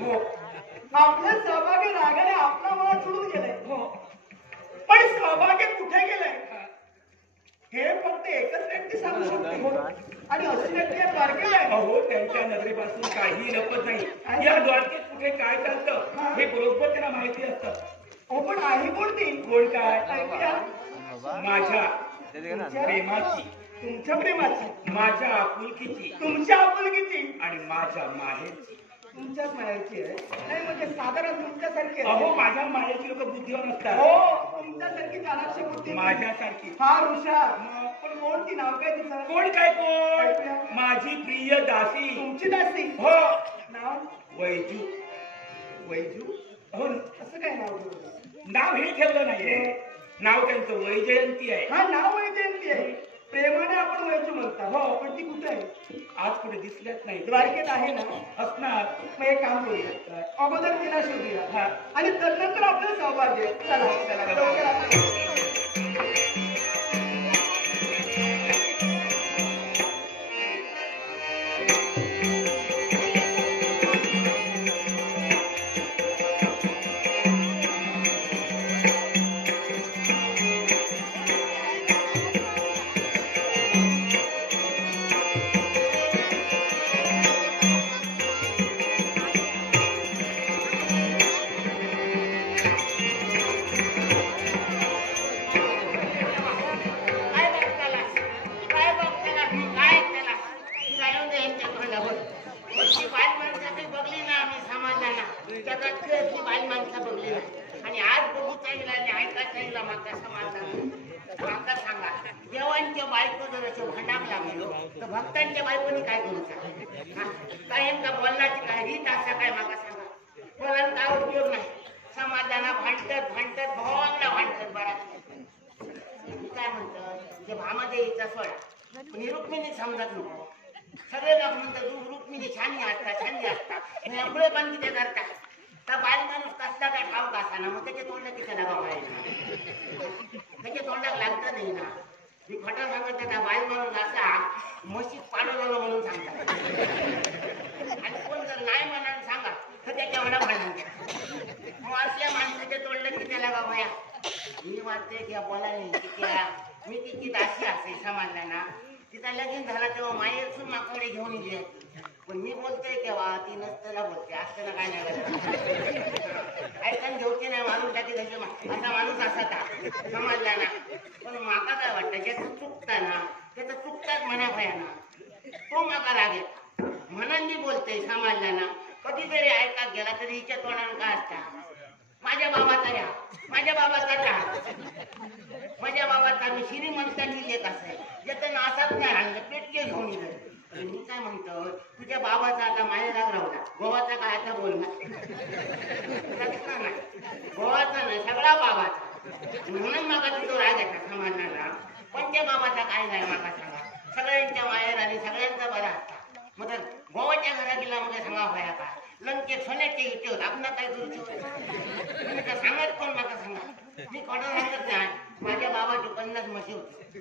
हो आपलं सौभाग्य रागाने आपला मला सोडून गेलंय. हो. पण सौभाग्य कुठे गेलंय हे फक्त एकच व्यक्ती सांगू शकते. आणि अशी व्यक्ती आहे द्वारकेला आहे. अहो, त्यांच्या नजरेपासून काही लपत नाही. या द्वारकेत कुठे काय चालतं हे बरोबर त्यांना माहिती असतं. हो पण आहे कोणती? कोण काय? ऐकूया. माझ्या तुमच्या प्रेमाची, तुमच्या प्रेमाची, माझ्या आपुलकीची तुमच्या आपुलकीची, आणि माझ्या माहेरची. तुमच्याच मायाची आहे. नाही म्हणजे साधारण तुमच्यासारखी आहे. अहो माझ्या माहेरची लोक बुद्धिवान असतात. हो तुमच्यासारखी चालाची बुद्धी. माझ्यासारखी. हा हुशार. पण कोणती? नाव काय तिचं? कोण काय कोण? ऐकूया. माझी प्रिय दासी. तुमची दासी? हो. नाव? वैजू. वैजू? हो. असं काय नाव ठेवलं? नाव हे ठेवलं नाहीये. नाव त्यांचं वैजयंती आहे. हा नाव वैजयंती आहे. प्रेमाने आपण वैजू म्हणता. हो पण ती कुठे आहे? आज कुठे दिसल्याच नाही. द्वारकेत आहे ना? असणार. मग एक काम करूया. अगोदर तिला शोधूया. हा. आणि तदनंतर आपलं सहभाग्य. चला चला लवकर आपण. आणि आज बघू चांगला ऐका चांगला माका समाधान माका सांगा देवांच्या बायको जर असे भांडाक लागलो तर भक्तांच्या बायकोनी काय करूचा? काय का बोलण्याची काय रीत असा काय माका सांगा. बोलायला काय उपयोग नाही. समाधाना भांडतात भांडतात भावांना भांडतात बरा. मी काय म्हणतो जे भामादेवीचा सोडा पण रुक्मिणी समजत नको. सगळे लोक म्हणतात तू रुक्मिणी छानी असतात एवढे पण तिथे करतात. तर बाल माणूस कसला काय ठाव कसा ना मग त्याच्या तोंडात किती लागावं त्याच्या तोंडात लागतं नाही ना. मी खोटं सांगत त्या बाल माणूस असा म्हशीत पाडवलं म्हणून सांगतात. आणि कोण जर नाही म्हणाल सांगा तर त्याच्या मला भांडण मग असल्या माणसाच्या तोंडात किती लागावं या. मी वाटते की बोलायला मी तिची दासी असे समाजला ना. तिचा लगीन झाला तेव्हा मायेसून माकडे घेऊन गेले. पण मी बोलतोय केव्हा ती नसताना बोलते असताना काय नाही ऐकून घेऊते नाही मारून टाकी त्याचे असा माणूस असा समजला ना. पण माका काय वाटतं ज्याचं चुकता ना त्याचं चुकताच म्हणा भयाना तो माका लागेल म्हणून मी बोलते समजला ना. कधीतरी ऐका गेला तरी हिच्या तोंडानं काय असता माझ्या बाबाचा या माझ्या बाबाचा माझ्या बाबाचा मी श्रीमंतांनी लेख असाय ज्याचं नासात नाही आणलं पेटके घेऊन गेलं. मी काय म्हणतो तुझ्या बाबाचा आता माया राग रावला गोवाचा काय आता बोलणार नाही. गोवाचा नाही सगळा बाबाचा म्हणून मागा तो राग येतात समाजाला. पण त्या बाबाचा काय नाही मागा सांगा. सगळ्यांच्या माहेर आणि सगळ्यांचा बरा असता. मग गोवाच्या घरा गेला म्हणजे सांगा भया का लंके सोन्याचे इथे होत आपण काय करू शकतो सांगत कोण माका सांगा. मी कोणा सांगत नाही माझ्या बाबाची 50 म्हशी होती.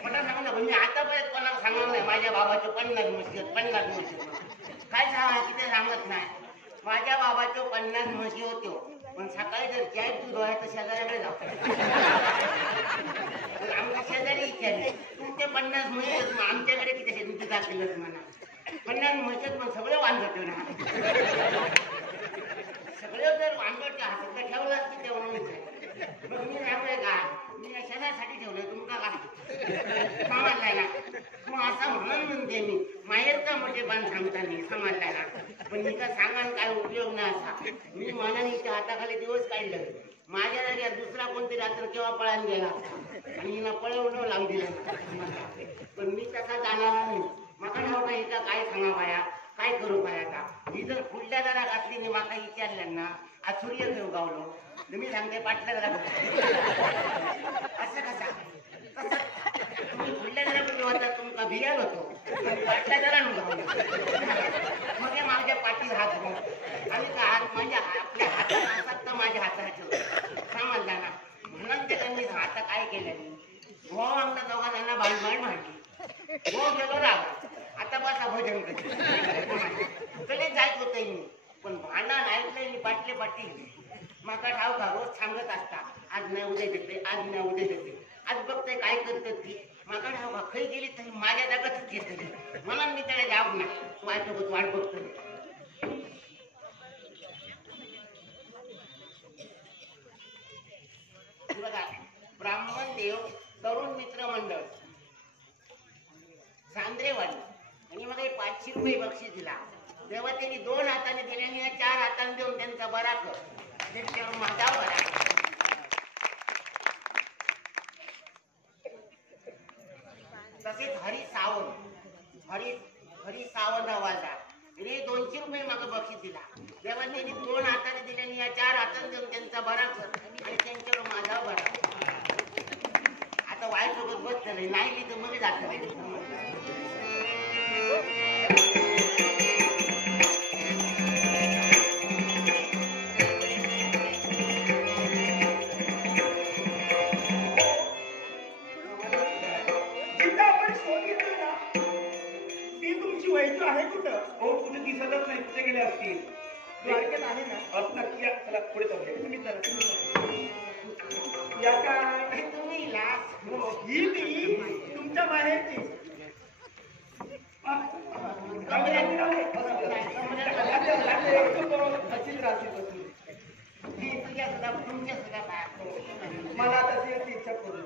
कोणा सांगा म्हणजे आतापर्यंत कोणाला सांगणार नाही माझ्या बाबाचे 50 म्हशी होत 50 म्हशी काय सांगा तिथे सांगत नाही. माझ्या बाबाचे 50 म्हशी होते. पण सकाळी जर चाय दूध आहे तर शेजाऱ्याकडे जाऊ आमच्या शेजारी विचारले तुमचे 50 म्हशी आमच्याकडे किती शेती दाखवलं म्हणा. 50 म्हशीत पण सगळे वांगट ना सगळे जर वांगट हातात ठेवलाच की तेवढं मग मी सांगतोय का मी शेजासाठी ठेवलंय तुमका काय समजलाय ना. मग असं म्हणून म्हणते मी माहेरचा मोठे पण सांगता नाही समजलाय ना. पण मी का सांगा काय उपयोग नाही असा. मी मनानीच्या हाताखाली दिवस काढलं माझ्या जागी दुसरा कोणती रात्र केव्हा पळायला गेला आणि हिनं पळवणं लावून दिलं. पण मी तसा जाणार नाही. माका ठाऊ का हिचा काय सांगा बाया काय करू बाया का. ही जर पुढल्या जरा घातली मी माका विचारलं ना आज सूर्य घेऊ गावलो तर मी सांगते पाटल्या जरा असं कसा तुम्ही पुढल्या जरा कुठे होता तुमका भियाल होतो पाटल्या जरा गावलो मग माझ्या पाठीत हात घेऊन आणि का हात माझ्या आपल्या हातात असतात तर माझ्या हाताला ठेवतो समजला ना. म्हणून ते त्यांनी आता काय केलं हो आमच्या दोघांना भांडण मांडली हो गेलो राग आता बसा भजन कधी जायच होतंय मी. पण भांडण ऐकलंय मी पाटले पाटी माका ठाव का रोज सांगत असता आज नाही उद्या देते आज नाही उद्या देते. आज बघते काय करतात ती माका ठाव का खरी गेली तरी माझ्या जागातच घेतली म्हणून मी त्याला जाऊ ना वाट बघतो. रुपये बक्षीस दिला. तेव्हा त्यांनी 2 हाताने दिले आणि 4 हाताने देऊन त्यांचा बरा कर. त्यांच्यावर माझा बरा. तसेच हरी सावंत आवाजा तिने 200 रुपये मागे बक्षीस दिला. तेव्हा त्यांनी 2 हाताने दिले आणि 4 हाताने देऊन त्यांचा बरा कर आणि त्यांच्यावर माझा बरा. आता वाईसोबत बसत नाही लिहिलं मध्ये जात नाही. वैजू आहे कुठं? हो कुठे दिसतच नाही. कुठे गेले असतील? द्वारकेत आहे ना? असं नक्की या. चला पुढे जाऊया. तुम्ही चला, तुम्ही या काय? तुम्ही लाच. ही ती तुमच्या माहेरची. मला तशी इच्छा करू.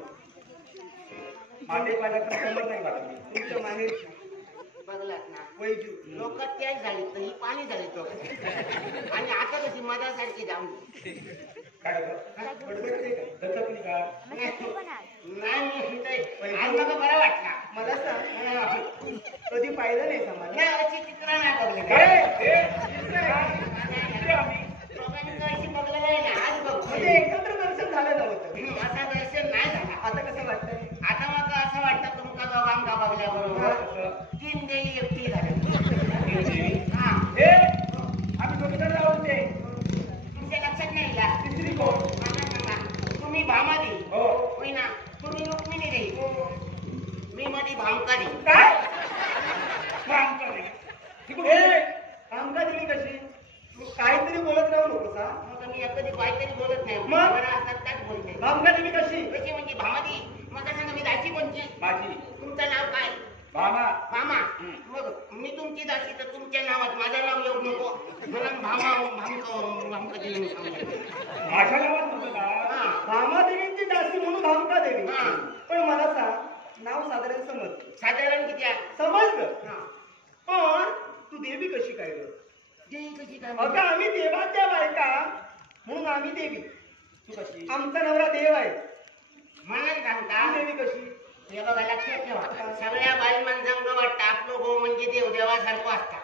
माझे पाण्यात समज नाही वाटत. तुमच्या माहेरची बघलात ना वैजू. लोक त्याच झाली तर ही पाणी झाली तो आणि आता कशी मधासारखी जाऊन काय बडबडते का? दचकली का? नाही आज मला बरं वाटला. मला सांग, कधी पाहिलं नाही का मला? नाही अशी चित्र नाही बघले काय? लोकांनी अशी बघलं नाही ना आज बघ म्हणजे एकत्र दर्शन झालं नव्हतं. असा दर्शन नाही झाला. आता कसं वाटतंय? आता मग असं वाटतं तुमका दोघांका बघल्याबरोबर 3 देवी एकटी झाल्या. हा आम्ही दोघीजण राहून ते तुमच्या लक्षात नाही का? तिसरी कोण? मला सांगा तुम्ही भामादी हो. होय ना? तुम्ही रुक्मिणी देवी मी मध्ये भामका देवी. काय? आमचं नाही. आमका दिली कशी? तू काहीतरी बोलत राहू नकोस हा. मग मी कधी काहीतरी बोलत नाही. मग? बरं असतात त्याच बोलते. आमका दिली कशी? कशी म्हणजे भामादी. मग सांगा मी दासी कोणची? माझी तुमचं नाव काय? भामा. भामा. मग मी तुमची दासी तर तुमच्या नावात माझं नाव येऊ नको म्हणून भामका देवी सांगायचं. माझ्या नावात होतं का? हा. भामादेवींची दासी म्हणून भामका देवी. हा. पण मला सांग, नाव साधारण समज. साधारण किती आहे? समजलं. हा. पण तू देवी कशी काय ग? देवी कशी काय? अगं आम्ही देवाच्या बायका म्हणून आम्ही देवी. तू कशी? आमचा नवरा देव आहे. म्हणून तू सांगता देवी कशी? हे बघा लक्षात ठेवा सगळ्या बालमांसांग वाटतं आपलं गो म्हणजे देव देवासारखं असता.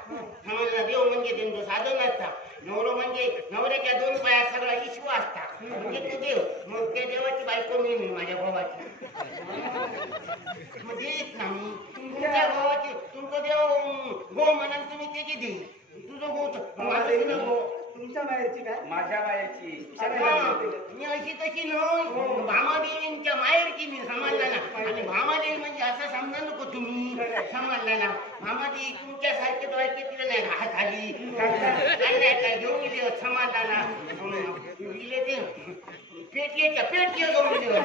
समजलं? देव म्हणजे त्यांचं साधन असता. नवरो म्हणजे नवऱ्याच्या 2 पायात सगळा ईश्व असता. म्हणजे तो देव. मग त्या देवाची बायको मी माझ्या भावाची. मग देत नाही तुमच्या भावाची. तुमचं देव गो म्हणाल तुम्ही त्याची देवी. तुझं गो माझं तुझं गो. तुमच्या बाहेरची काय? माझ्या बायाची. मी अशी तशी नव्हे. भामादेवींच्या माहेरची मी समजला ना. आणि भामादेवी म्हणजे असं समजा नको तुम्ही. समजला ना. भामादेवी तुमच्यासारखे तो ऐकले नाही हात आली काय घेऊन गेले समजला ना. दिले ते पेटलेच्या पेटले घेऊन गेले.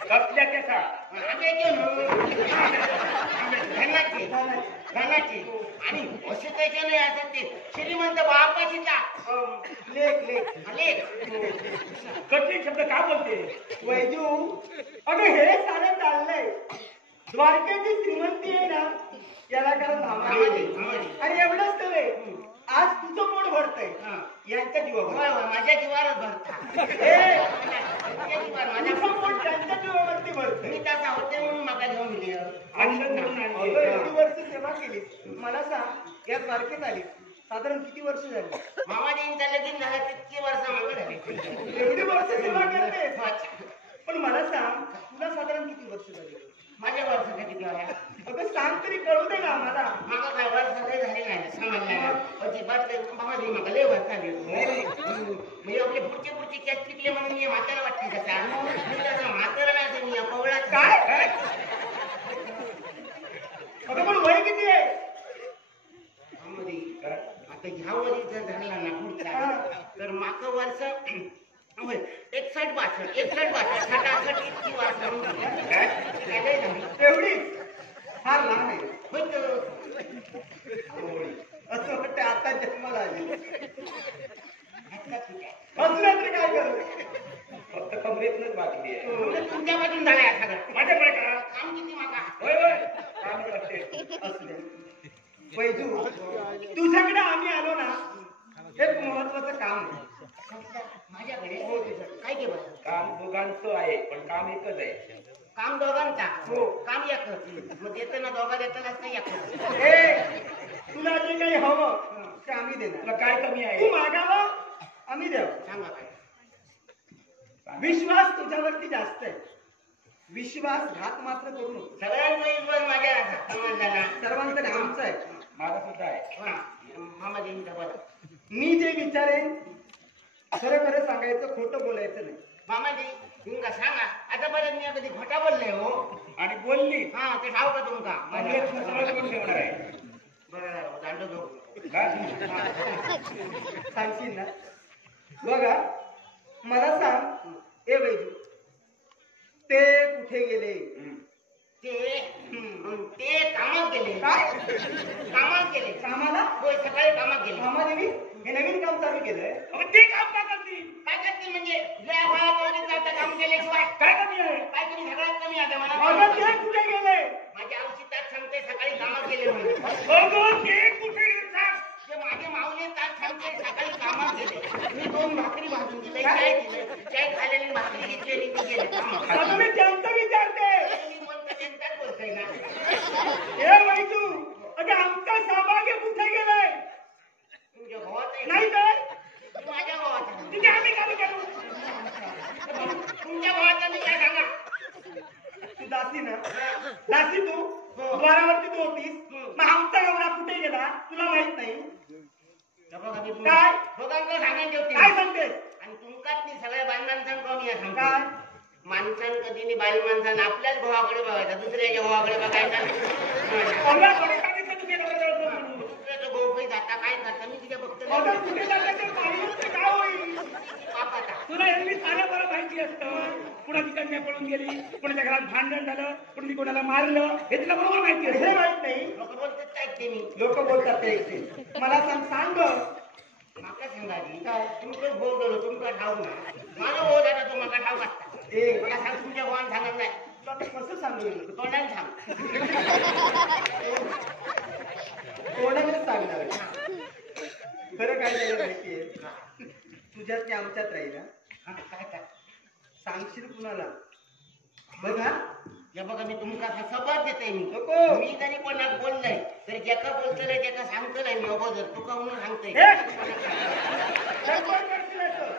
कसल्या त्याचा? धनाचे आणि असे त्याचे नाही असत ते श्रीमंत बापाशीचा लेख लेख लेख. कठीण शब्द का बोलते? वैजू, अगं हे सारं चाललंय. द्वारकेची श्रीमंती आहे ना, याला कारण भामादेवी. आणि एवढंच नव्हे, आज तुझं पोट भरतंय यांच्या जीवावर. माझ्या जीवावरच भरता. तुझं पोट त्यांच्या जीवावरती भरतंय. मी तसा होते म्हणून मला घेऊन गेले. अगं, एवढी वर्ष सेवा केली. मला सांग, या द्वारकेत आली साधारण किती वर्ष झाली? मामाजींचा लगीन झाला तितकी वर्ष मागे झाली. एवढी वर्ष सेवा करते. पण मला सांग, तुला साधारण किती वर्ष झाली? माझ्या वर्ष किती वाया? अगं सांग तरी, कळू दे ना आम्हाला. मागा काय वर्ष काही झाले नाही समजलं. अजिबात मामाजी मागा लय वर्ष आली. मी आपले पुढचे कॅच पिकले म्हणून मी म्हातारा वाटते तसा. मी तसा म्हातारा नाही मी पवळा. काय? अगं पण वय किती आहे? आता ह्या वरी जर झाला ना पुढचा तर माग वर्ष 61-62 इतकी वर्ष तेवढी फार लहान आहे. असं वाटतं आता जन्माला आली. असलं तर काय करू? फक्त कमरेतनच बाकी आहे. तुमच्या बाजून झाला सगळं. माझ्याकडे का? काम किती मागा? होय होय काम करते. असू दे. काम आहे. माझ्याकडे हो तुझ्याकडे. काय घे बरं काम दोघांचं आहे पण काम एकच आहे. काम दोघांचा हो. काम एकच मग देताना दोघा देतानाच नाही एकच ए तुला जे काही हवं ते आम्ही देणार. तुला काय कमी तू आहे? मागावं आम्ही द्यावं. सांगा काय विश्वास तुझ्यावरती जास्त आहे. विश्वासघात मात्र करू नको. सगळ्यांचा विश्वास माझ्या समजला सर्वांचा नाही, आमचा आहे. माझा सुद्धा आहे. मामाजींचा बरं मी जे विचारेन खरं खरं सांगायचं, खोटं बोलायचं नाही. मामाजी तुमका सांगा आतापर्यंत मी कधी खोटा बोलले हो आणि बोलली हा ते ठाव का तुमका म्हणजे तू सगळं करून ठेवणार आहे. बरं झालं दांडो घेऊ सांगशील ना? बघा मला सांग, ए वैजू ते कुठे गेले? ते कामात गेले काय कामात गेले कामाला? होय सकाळी कामात गेले कामादेवी हे नवीन काम चालू केलंय. अहो, ते काम का करतील? काय करते म्हणजे लय वयापर्यंत आता काम केल्याशिवाय काय कमी आहे? काय तुम्ही सगळ्यात कमी आता अगं मला ते कुठे गेले? माझ्या आमची तास सांगते सकाळी कामात गेले म्हणून अगं, ते कुठे गेले? ते माझे माऊली तास सांगते सकाळी कामात गेले मी 2 भाकरी भाजून दिले चाय दिले चाय खाल्लेली भाकरी घेतलेली मी गेले कामात आता मी त्यांचं विचारते. मी म्हणतो त्यांच्याच बोलतोय ना ए वैजू अगं आमचा सौभाग्य कुठे गेलाय? तुमच्या भावाचं नाही तर माझ्या भावाचं तिथे आम्ही काम करू. तुमच्या भावाचं मी काय सांगा तू दासी ना? दासी तू द्वारावरती तू होतीस. मग आमचा नवरा कुठे गेला तुला माहित नाही? काय? दोघांचं सांगायला ठेवते काय सांगतेस? आणि तुमकाच ती सगळ्या बालमाणसांकडून मी काय? सांगतो माणसां कधी नाही बालमाणसानं आपल्याच भावाकडे बघायचा दुसऱ्याच्या भावाकडे बघायचा अगं, कोणी सांगितलं तुझ्या नवऱ्याला जवळ म्हणून? दुसऱ्याचं भाऊ जाता काय करता मी तिच्या बघतो अगं, कुठे जाता ते पाहिलंच तर काय होईल? पापाचा तुला एवढी सारं बरं माहिती असतं. कुणाची कन्या पळून गेली, कुणाच्या घरात भांडण झालं, कुणी कोणाला मारलं, हे तुला बरोबर माहिती हे असतं. माहित नाही. लोक बोलतात काय ते मी लोक बोलतात ते एकटे. मला सांग गं. माका सांगा जी काय तुमचं भाऊ गेलो तुमचा ठाव ना माझा भाऊ जाता तुम्हाला ठाव वाटता ए मला सांग तुमच्या भावानं सांगत नाही तुला आता कसं सांगू? तोंडाने सांग कोणालाच सांगणार आहे. खरं काय झालं माहितीये? तुझ्यात की आमच्यात राहील हा? हा, काय काय सांगशील कुणाला? बघा या बघा मी तुमका सबत देते मी नको. मी जरी कोणाक बोललंय तरी ज्याका बोलतलंय त्याका सांगतलंय मी अगोदर तुका म्हणून सांगतोय हे! सरपंच करशील असं.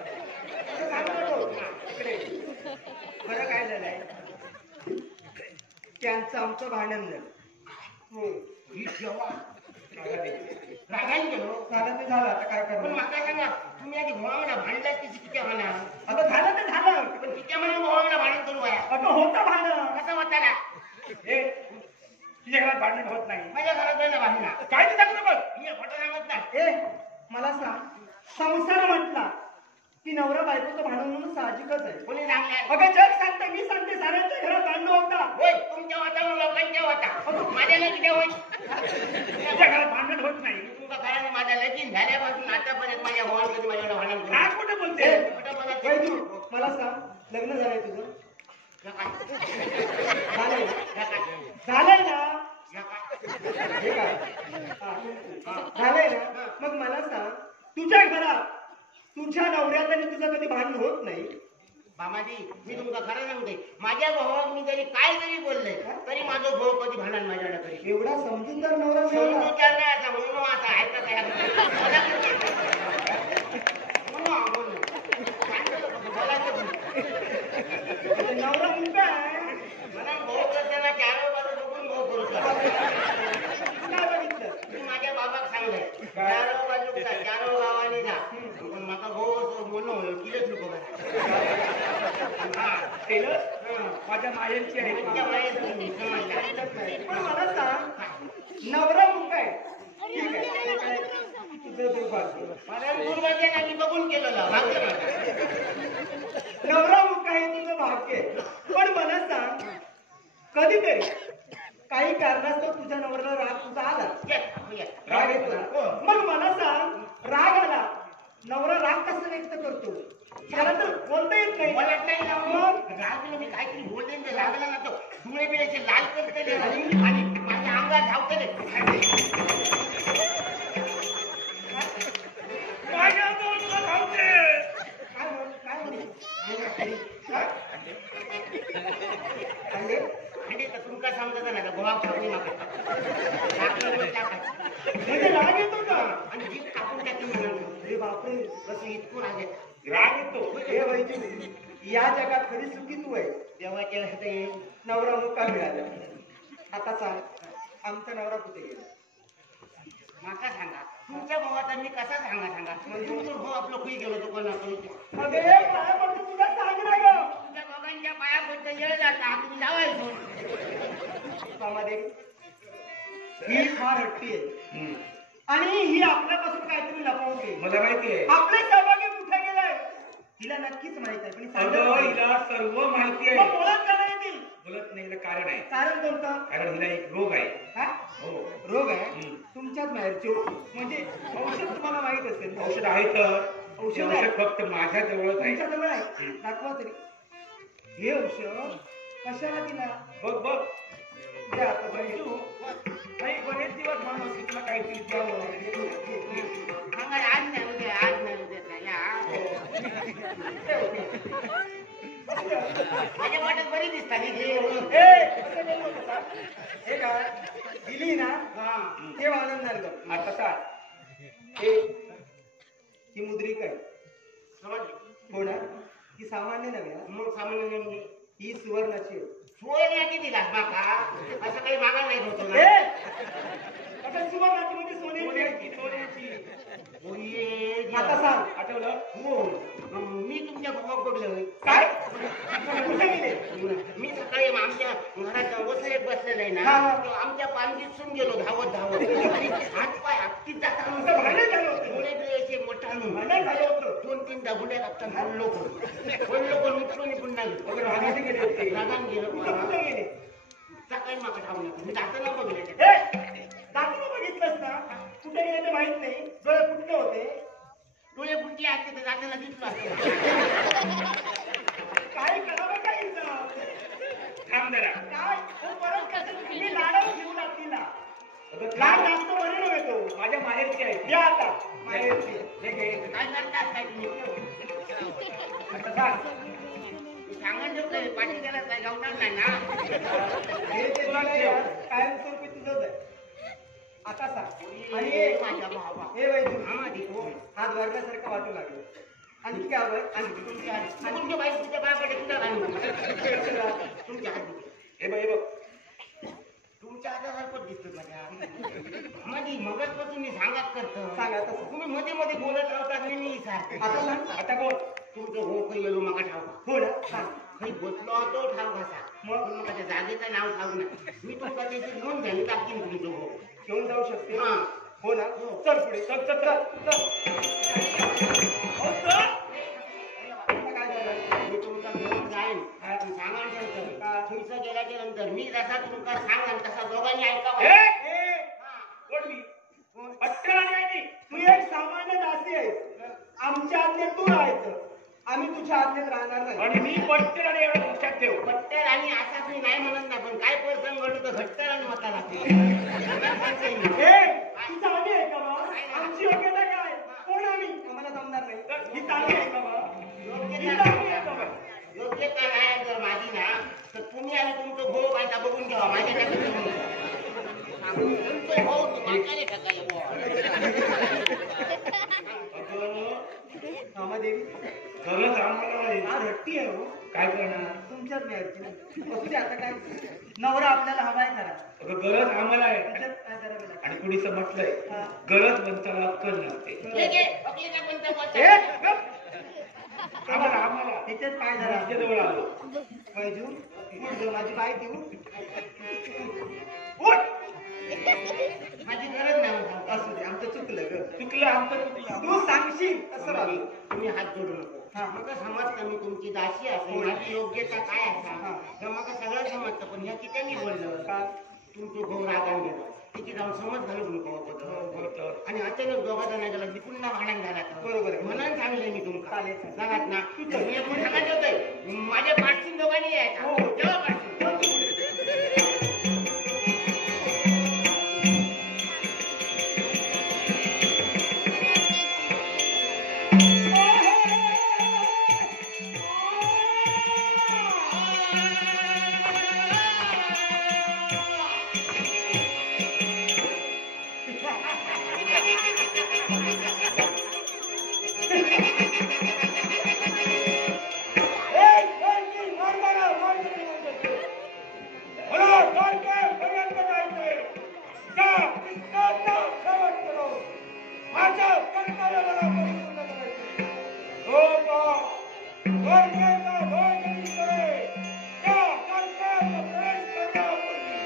असं सांगू नको. इकडे. खरं काय झालंय? त्यांचं आमचं भांडण झालं. हो. ही जेव्हा रागाने गेलो झालं ते झालं, आता काय पण करणार? माका सांगा तुम्ही आधी भावाला भांडलात की किती म्हणा आता झालं ते झालं. पण किती म्हणा भावाला भांडण करू वया अगं होतं भांडण. कसं होता ना हे, तुझ्या घरात भांडण होत नाही. माझ्या घरात नाही ना भांडणा काय ते सांगू बघ. मी खोटं सांगत नाही ए मला सांग, संसार म्हटला की नवरा बायकोचं भांडण म्हणून साहजिकच आहे. कोणी सांगणार अगं जग सांगते, मी सांगते, साऱ्यांच्या घरात भांडण होतात. होय तुमच्या वातावरण लोकांच्या होता माझ्या लगीन होय तुझ्या घरात भांडण होत नाही. तुमच्या घराने माझ्या लगीन झाल्यापासून आतापर्यंत माझ्या भावाने कधी माझ्याकडे भांडण केलं काय कुठे बोलते? ए, खोटं बोलत वय नाही. तू मला सांग, लग्न झालंय तुझं? या काय? झालंय? या काय? झालंय ना? या काय? हे काय? हा. झालंय ना? मग मला सांग, तुझ्या घरात तुझ्या नवऱ्यात आणि तुझं कधी भांडण होत नाही? मामाजी मी तुमका खरं सांगते माझ्या भावाक मी जरी काय जरी बोलले तरी माझं भाऊ कधी भांडण माझ्याकडे करी एवढा समजूतदार नवरा मिळाला. विचार नाही असा म्हणून असा ऐका काय नवरा मुलगा आहे. मला भाऊ करताना चार बाजू बघून भाऊ करू काय बघितलं? मी माझ्या बाबाक सांगलंय चारो बाजू चारो गावाने जा पण माका भाऊ म्हणून किलच नको हा, केलं? माझ्या माहेरची आहे. माझ्या माहेर समजला पण मला सांग, नवरा मुलगा आहे, ठीक आहे, तुझं दुर्भाग्य. मला दुर्भाग्य नाही मी बघून केलेलं भाग्य माझं. नवरा मुलगा आहे तुझं भाग्य आहे. पण मला सांग, कधीतरी काही कारणास्तव तुझ्या नवऱ्याला राग तुझा आला, राग येतो ना? मग मला सांग, राग आला, नवरा राग कसा व्यक्त करतो? त्याला तर बोलता येत नाही. बोलत नाही ना मग रागलं मी काहीतरी बोलले ना लागलं ना तो डोळे बिळाचे लाल करते आणि माझ्या अंगात धावते माझ्या अंगावर तुला धाव अंडे अंडे तर तुमका समजत नाही गोवा खाऊन म्हणजे राग येतो का? आणि जीभ कापून टाकली म्हणाल. अरे बापरे, कसं इतकं राग येत राग येतो. हे वैजू, या जगात खरी सुखी तू आहे. देवाच्या वेळेस नवरा मुका मिळाला. आता सांग, आमचा नवरा कुठे गेला? माका सांगा तुमच्या भावाचा मी कसा सांगा तुमचं भाऊ आपलं कुई गेलो तो कोणाकडे अगे पाया पडतो तुला, सांग ना ग. तुमच्या दोघांच्या पाया पडतं येळ जाता तुम्ही जावायचो. कामादेवी, ही फार हट्टी आहे हम्म. आणि ही आपल्यापासून काहीतरी लपवून घे. मला माहिती आहे. आपले सहभागी कुठे गेलाय तिला नक्कीच माहित आहे, पण सांगत अगं नाही. हिला सर्व माहिती मग आहे. बोलत का नाही ती? बोलत नाही, हिला कारण आहे. कारण कोणतं? कारण हिला एक रोग आहे. हा? हो. रोग आहे हम्म. तुमच्याच बाहेरची म्हणजे औषध तुम्हाला माहित असेल. औषध आहे तर औषध औषध आहे. फक्त माझ्या जवळच आहे. तुमच्या जवळ आहे, दाखवा तरी. हे औषध कशाला दिला? बघ बघ. द्या आता बाई. तू नाही, बरेच दिवस म्हणत होती तुला काहीतरी द्यावं. सांगा आज नाही उद्या आज नाही उद्या माझ्या वाटत बरी दिसता हे काय दिली ना, ते आनंद झालं. आता काय? ही मुद्रिक आहे. समजली हो ना? ही सामान्य नव्हे ना. मग सामान्य ही सुवर्णाची आहे. सोय नाही किती लाख माका असं काही मागा नाही होतो ए! ना आता सुवर्णाची म्हणजे सोन्याची. आता सांग. आठवलं? हो मी तुमच्या भावाक बघलं काय कुठे गेले? मी सकाळी आमच्या घरात वसईत बसलेलं आहे ना हा, हा. तेव्हा आमच्या पालखीतून गेलो धावत आणि हात पाय आपटीत तुमचं भांडण झालं होतं. जाता मोठा आणून भांडण झालं होतं. 2-3 गुड्या लागतात बोललो पण उठलो पुन्हा वगैरे रागाने गेले होते. रागान गेलो कुठं कुठे गेले? सकाळी माका धावून मी जाताना बघले दाखवून बघितलंस ना, कुठे गेले ते माहित नाही. डोळे कुठले होते? डोळे फुटले असते तर जाताना दिसलो असतो काय करावं काय हिचं? थांब जरा. काय हो, परत कसं तुम्ही लाडावर घेऊन तिला. अगं लाड थांब. जास्त बरे नव्हे तो. माझ्या माहेरची आहे. द्या आता माहेरची. हे घे. काय करतात काय तुम्ही आता सांग. सांगून ठेवलं पाठी गेला काय गावणार नाही ना हे ते तुला कायमस्वरूपी तुझंच आहे. आता सांग. आणि हे माझ्या भावा हे वैद्य आम्हाला हो हात भरण्यासारखं वाटू लागलं. आणखी काय हवंय? आणखी तुमच्या बाईकच्या बायाकडे कुठं घालून तुमच्या हात हे बघ, हे बघ. तुमच्या हातासारखं दिसतं माझी मगजपासून मी सांगत करतो सांगा आता. तुम्ही मध्ये मध्ये बोलत राहता मी सारखं आता सांग. आता बोल. तुमचं हो काही गेलो मग ठाव हो ना, सांग. काही बसलो होतो ठाव कसा मग मग त्या जागेचं नाव ठाऊ नाही मी तुमचा त्याची नोंद घ्यावी टाकीन तुमचं हो घेऊन जाऊ शकते. हा. हो ना. हो. चल पुढे. चल चल चल चल. हो, चल. आता काय झालं? मी तुमचा घेऊन जाईन सांगा तुमचं गेल्याच्या नंतर मी जसा तुमचा सांगा तसा दोघांनी ऐकावा हे! ए, कोण मी? पटकन आहे ती. तू एक सामान्य दासी आहेस. आमच्या आज्ञेत तू राहायचं. आम्ही तुझ्या आज्ञेत राहणार नाही. आणि मी पटकन आणि एवढं लक्षात ठेव. पट्टर आणि असा मी नाही म्हणत ना पण काय प्रसंग घडतो तर घट्टर आणि मका लागतो ए, ही चांगली आहे का बा? आमची योग्यता काय? कोण आम्ही? आम्हाला जमणार नाही. ही चांगली आहे का बा? ही चांगली आहे का बा? योग्यता नाही जर माझी ना तर तुम्ही आणि तुमचं भाऊ काय बघून ठेवा माझ्या तुमचं भाऊ म्हातारे टाकायला कामादेवी खरंच आम्हाला आहे. फार हट्टी आहे हो. काय करणार? तुमच्याच घ्यायची असू दे. आता काय नवरा आपल्याला हवाय करा. अगं गरज आम्हाला आहे. त्याच्यात काय करावं लागेल? आणि कुणीच म्हटलंय हा. गरजवंताला अक्कल नसते. ए, गप. आम्हाला त्याच्यात पाय माझ्या धरा. जवळ आलो. वैजू, उठ गं, माझी बाई देऊ. उठ. माझी गरज नाही असू दे, आमचं चुकलं ग. चुकलं आमचं चुकलं. तू सांगशील असं बाबी, बाबी. तुम्ही हात जोडू नको हा. मग समजतं मी तुमची दासी असेल हो. माझी योग्यता काय असा हा. तर मग सगळं समजतं पण ह्या किती बोललं का? तुमचं भाऊ रागान गेला तिची जाऊन समज झालं तुम्ही भावाबद्दल आणि अचानक दोघा जण गेला मी पुन्हा भांडण झाला बरोबर आहे. म्हणून सांगले मी तुमका चालेल, चालेल. सांगत ना मी आपण सांगत होतोय माझ्या पाठशीन दोघांनी यायचा हो. तेव्हा पाठशीन तो पहा, द्वारकेचा भोजन करे, त्या द्वारकेत प्रवेश करण्यापूर्वी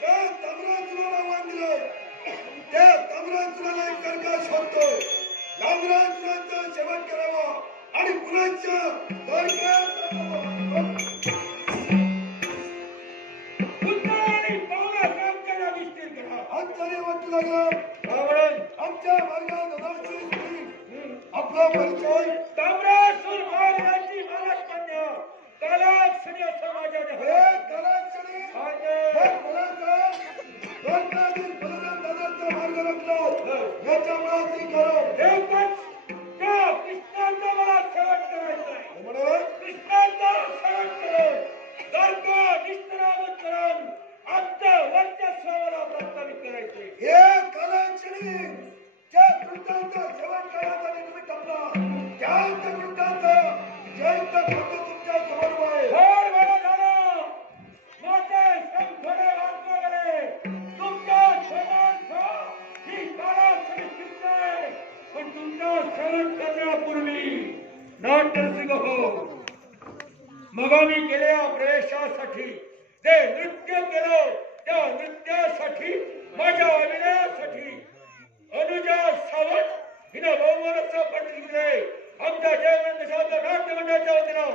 त्या ताम्रासुराला मान दिलं. त्या ताम्रासुराला एक कर्कश होतोय. ताम्रासुराचं सेवन करावं आणि पुण्याच्या पुन्हा आणि पावला काम करा विस्तीर करा. आश्चर्य वाटू लागलं. रावण आमच्या मार्गात अनाची स्त्री. आपला परिचय ताम्रासूर महाराजांची महात्म्य कालाक्षणी समाजाने हे कलाक्षणी हे कलाकार द्वारकाधीश बलराम दादांचा मार्ग रचला. याच्यामुळे स्वीकारो. एकच त्या कृष्णाचा मला सेवन करायचं आहे. म्हणून कृष्णाचा सेवन करून द्वारका निस्तरावत करून आमचं वर्चस्वाला प्रस्थापित करायचे. हे कलाक्षणी ज्या कृष्णाचं सेवन करण्यासाठी तुम्ही टपला त्याच कृष्णाचं जयंत करतो तुमच्या समोर आहे. थोर वेळ झाला. माझे संखडे वाजवले. तुमच्या सेवांचं ही कालाक्षणी सिद्ध आहे. पण तुमचं सेवन करण्यापूर्वी नरसिंह हो मग मी केलेल्या प्रवेशासाठी जे नृत्य केलं त्या नृत्यासाठी माझ्या अभिनयासाठी अनुजा सावंत हिनं बहुमानाचा पट लिहिले. आमच्या जयवंत शास्त्र नाट्य मंडळाच्या वतीनं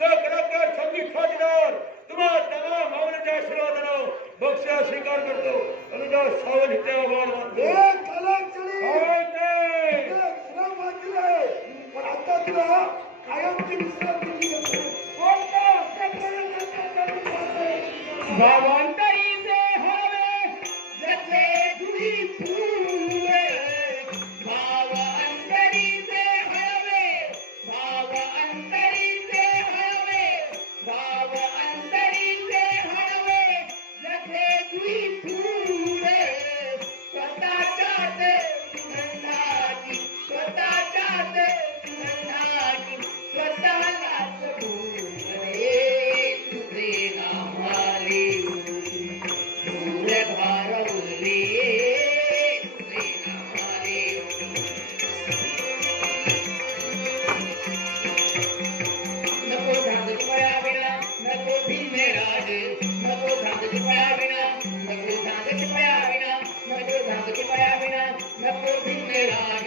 सहकलाकार संगीत साथीदार तुम्हा तमाम मावळ्याच्या आशीर्वादानं बक्षीस स्वीकार करतो. अनुजा सावंत हिचे आभार मानतो. हे कलाक्षणी जय. तुला वाचलंय पण आता तुला कायमची विश्रांती घेतो. कोणता प्रकरण करतो? भावांतरीचे हवे जसे दुरी फुले. भावांतरीचे हवे भावांतरीचे हवे भावांतरीचे हवे जसे दुरी फुले. स्वतःच्याच सुगंधाची स्वतःच्याच सुगंधाची स्वतःलाच भूले. तुझे नामाले फूल भारवले. तुझे नामाले नको धांगती पळाविना नको भीमे राज. नको धांगती पळाविना नको धांगती पळाविना नको धांगती पळाविना नको भीमे राज.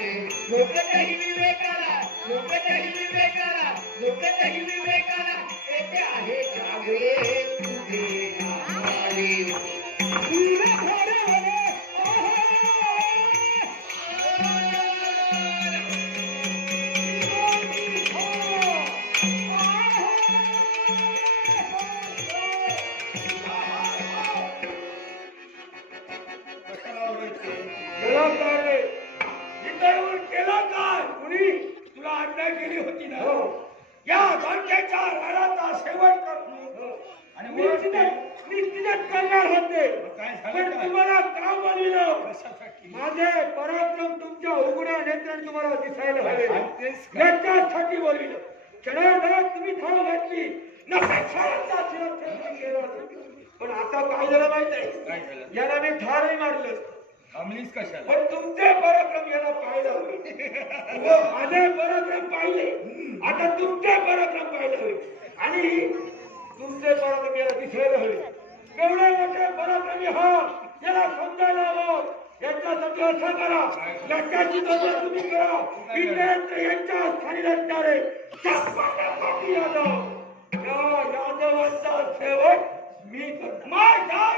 लोकतही विवेकाला लोकतही विवेकाला लोकतही विवेकाला येथे आहे कावे. तुझे नामाले फूल भारवले. केला काय इतर केला काय कुणी तुला अन्याय केली होती ना. या धनक्याच्या राणाचा सेवन करून आणि निश्चित करणार होते. पण तुम्हाला का बनविलं? माझे पराक्रम तुमच्या उघड्या नेत्याने तुम्हाला दिसायला हवे याच्यासाठी बोलविलं. क्षणार्धात तुम्ही धाव घातली नफेचा शिरक्षण केलं. पण आता काय झालं माहित आहे? याला मी ठारही मारलं. थांबलीस कशाला? पण तुमचे पराक्रम याला पाहायला हवे. माझे पराक्रम पाहिले आता तुमचे पराक्रम पाहायला हवे आणि तुमचे पराक्रम याला दिसायला हवे. एवढे मोठे पराक्रमी हा याला समजायला हवं. यांच्यासाठी असं करा याच्याची गरज तुम्ही करा. इथे यांच्या स्थानी असणारे यादव या यादवांचा सेवक मी करतो. माझ्या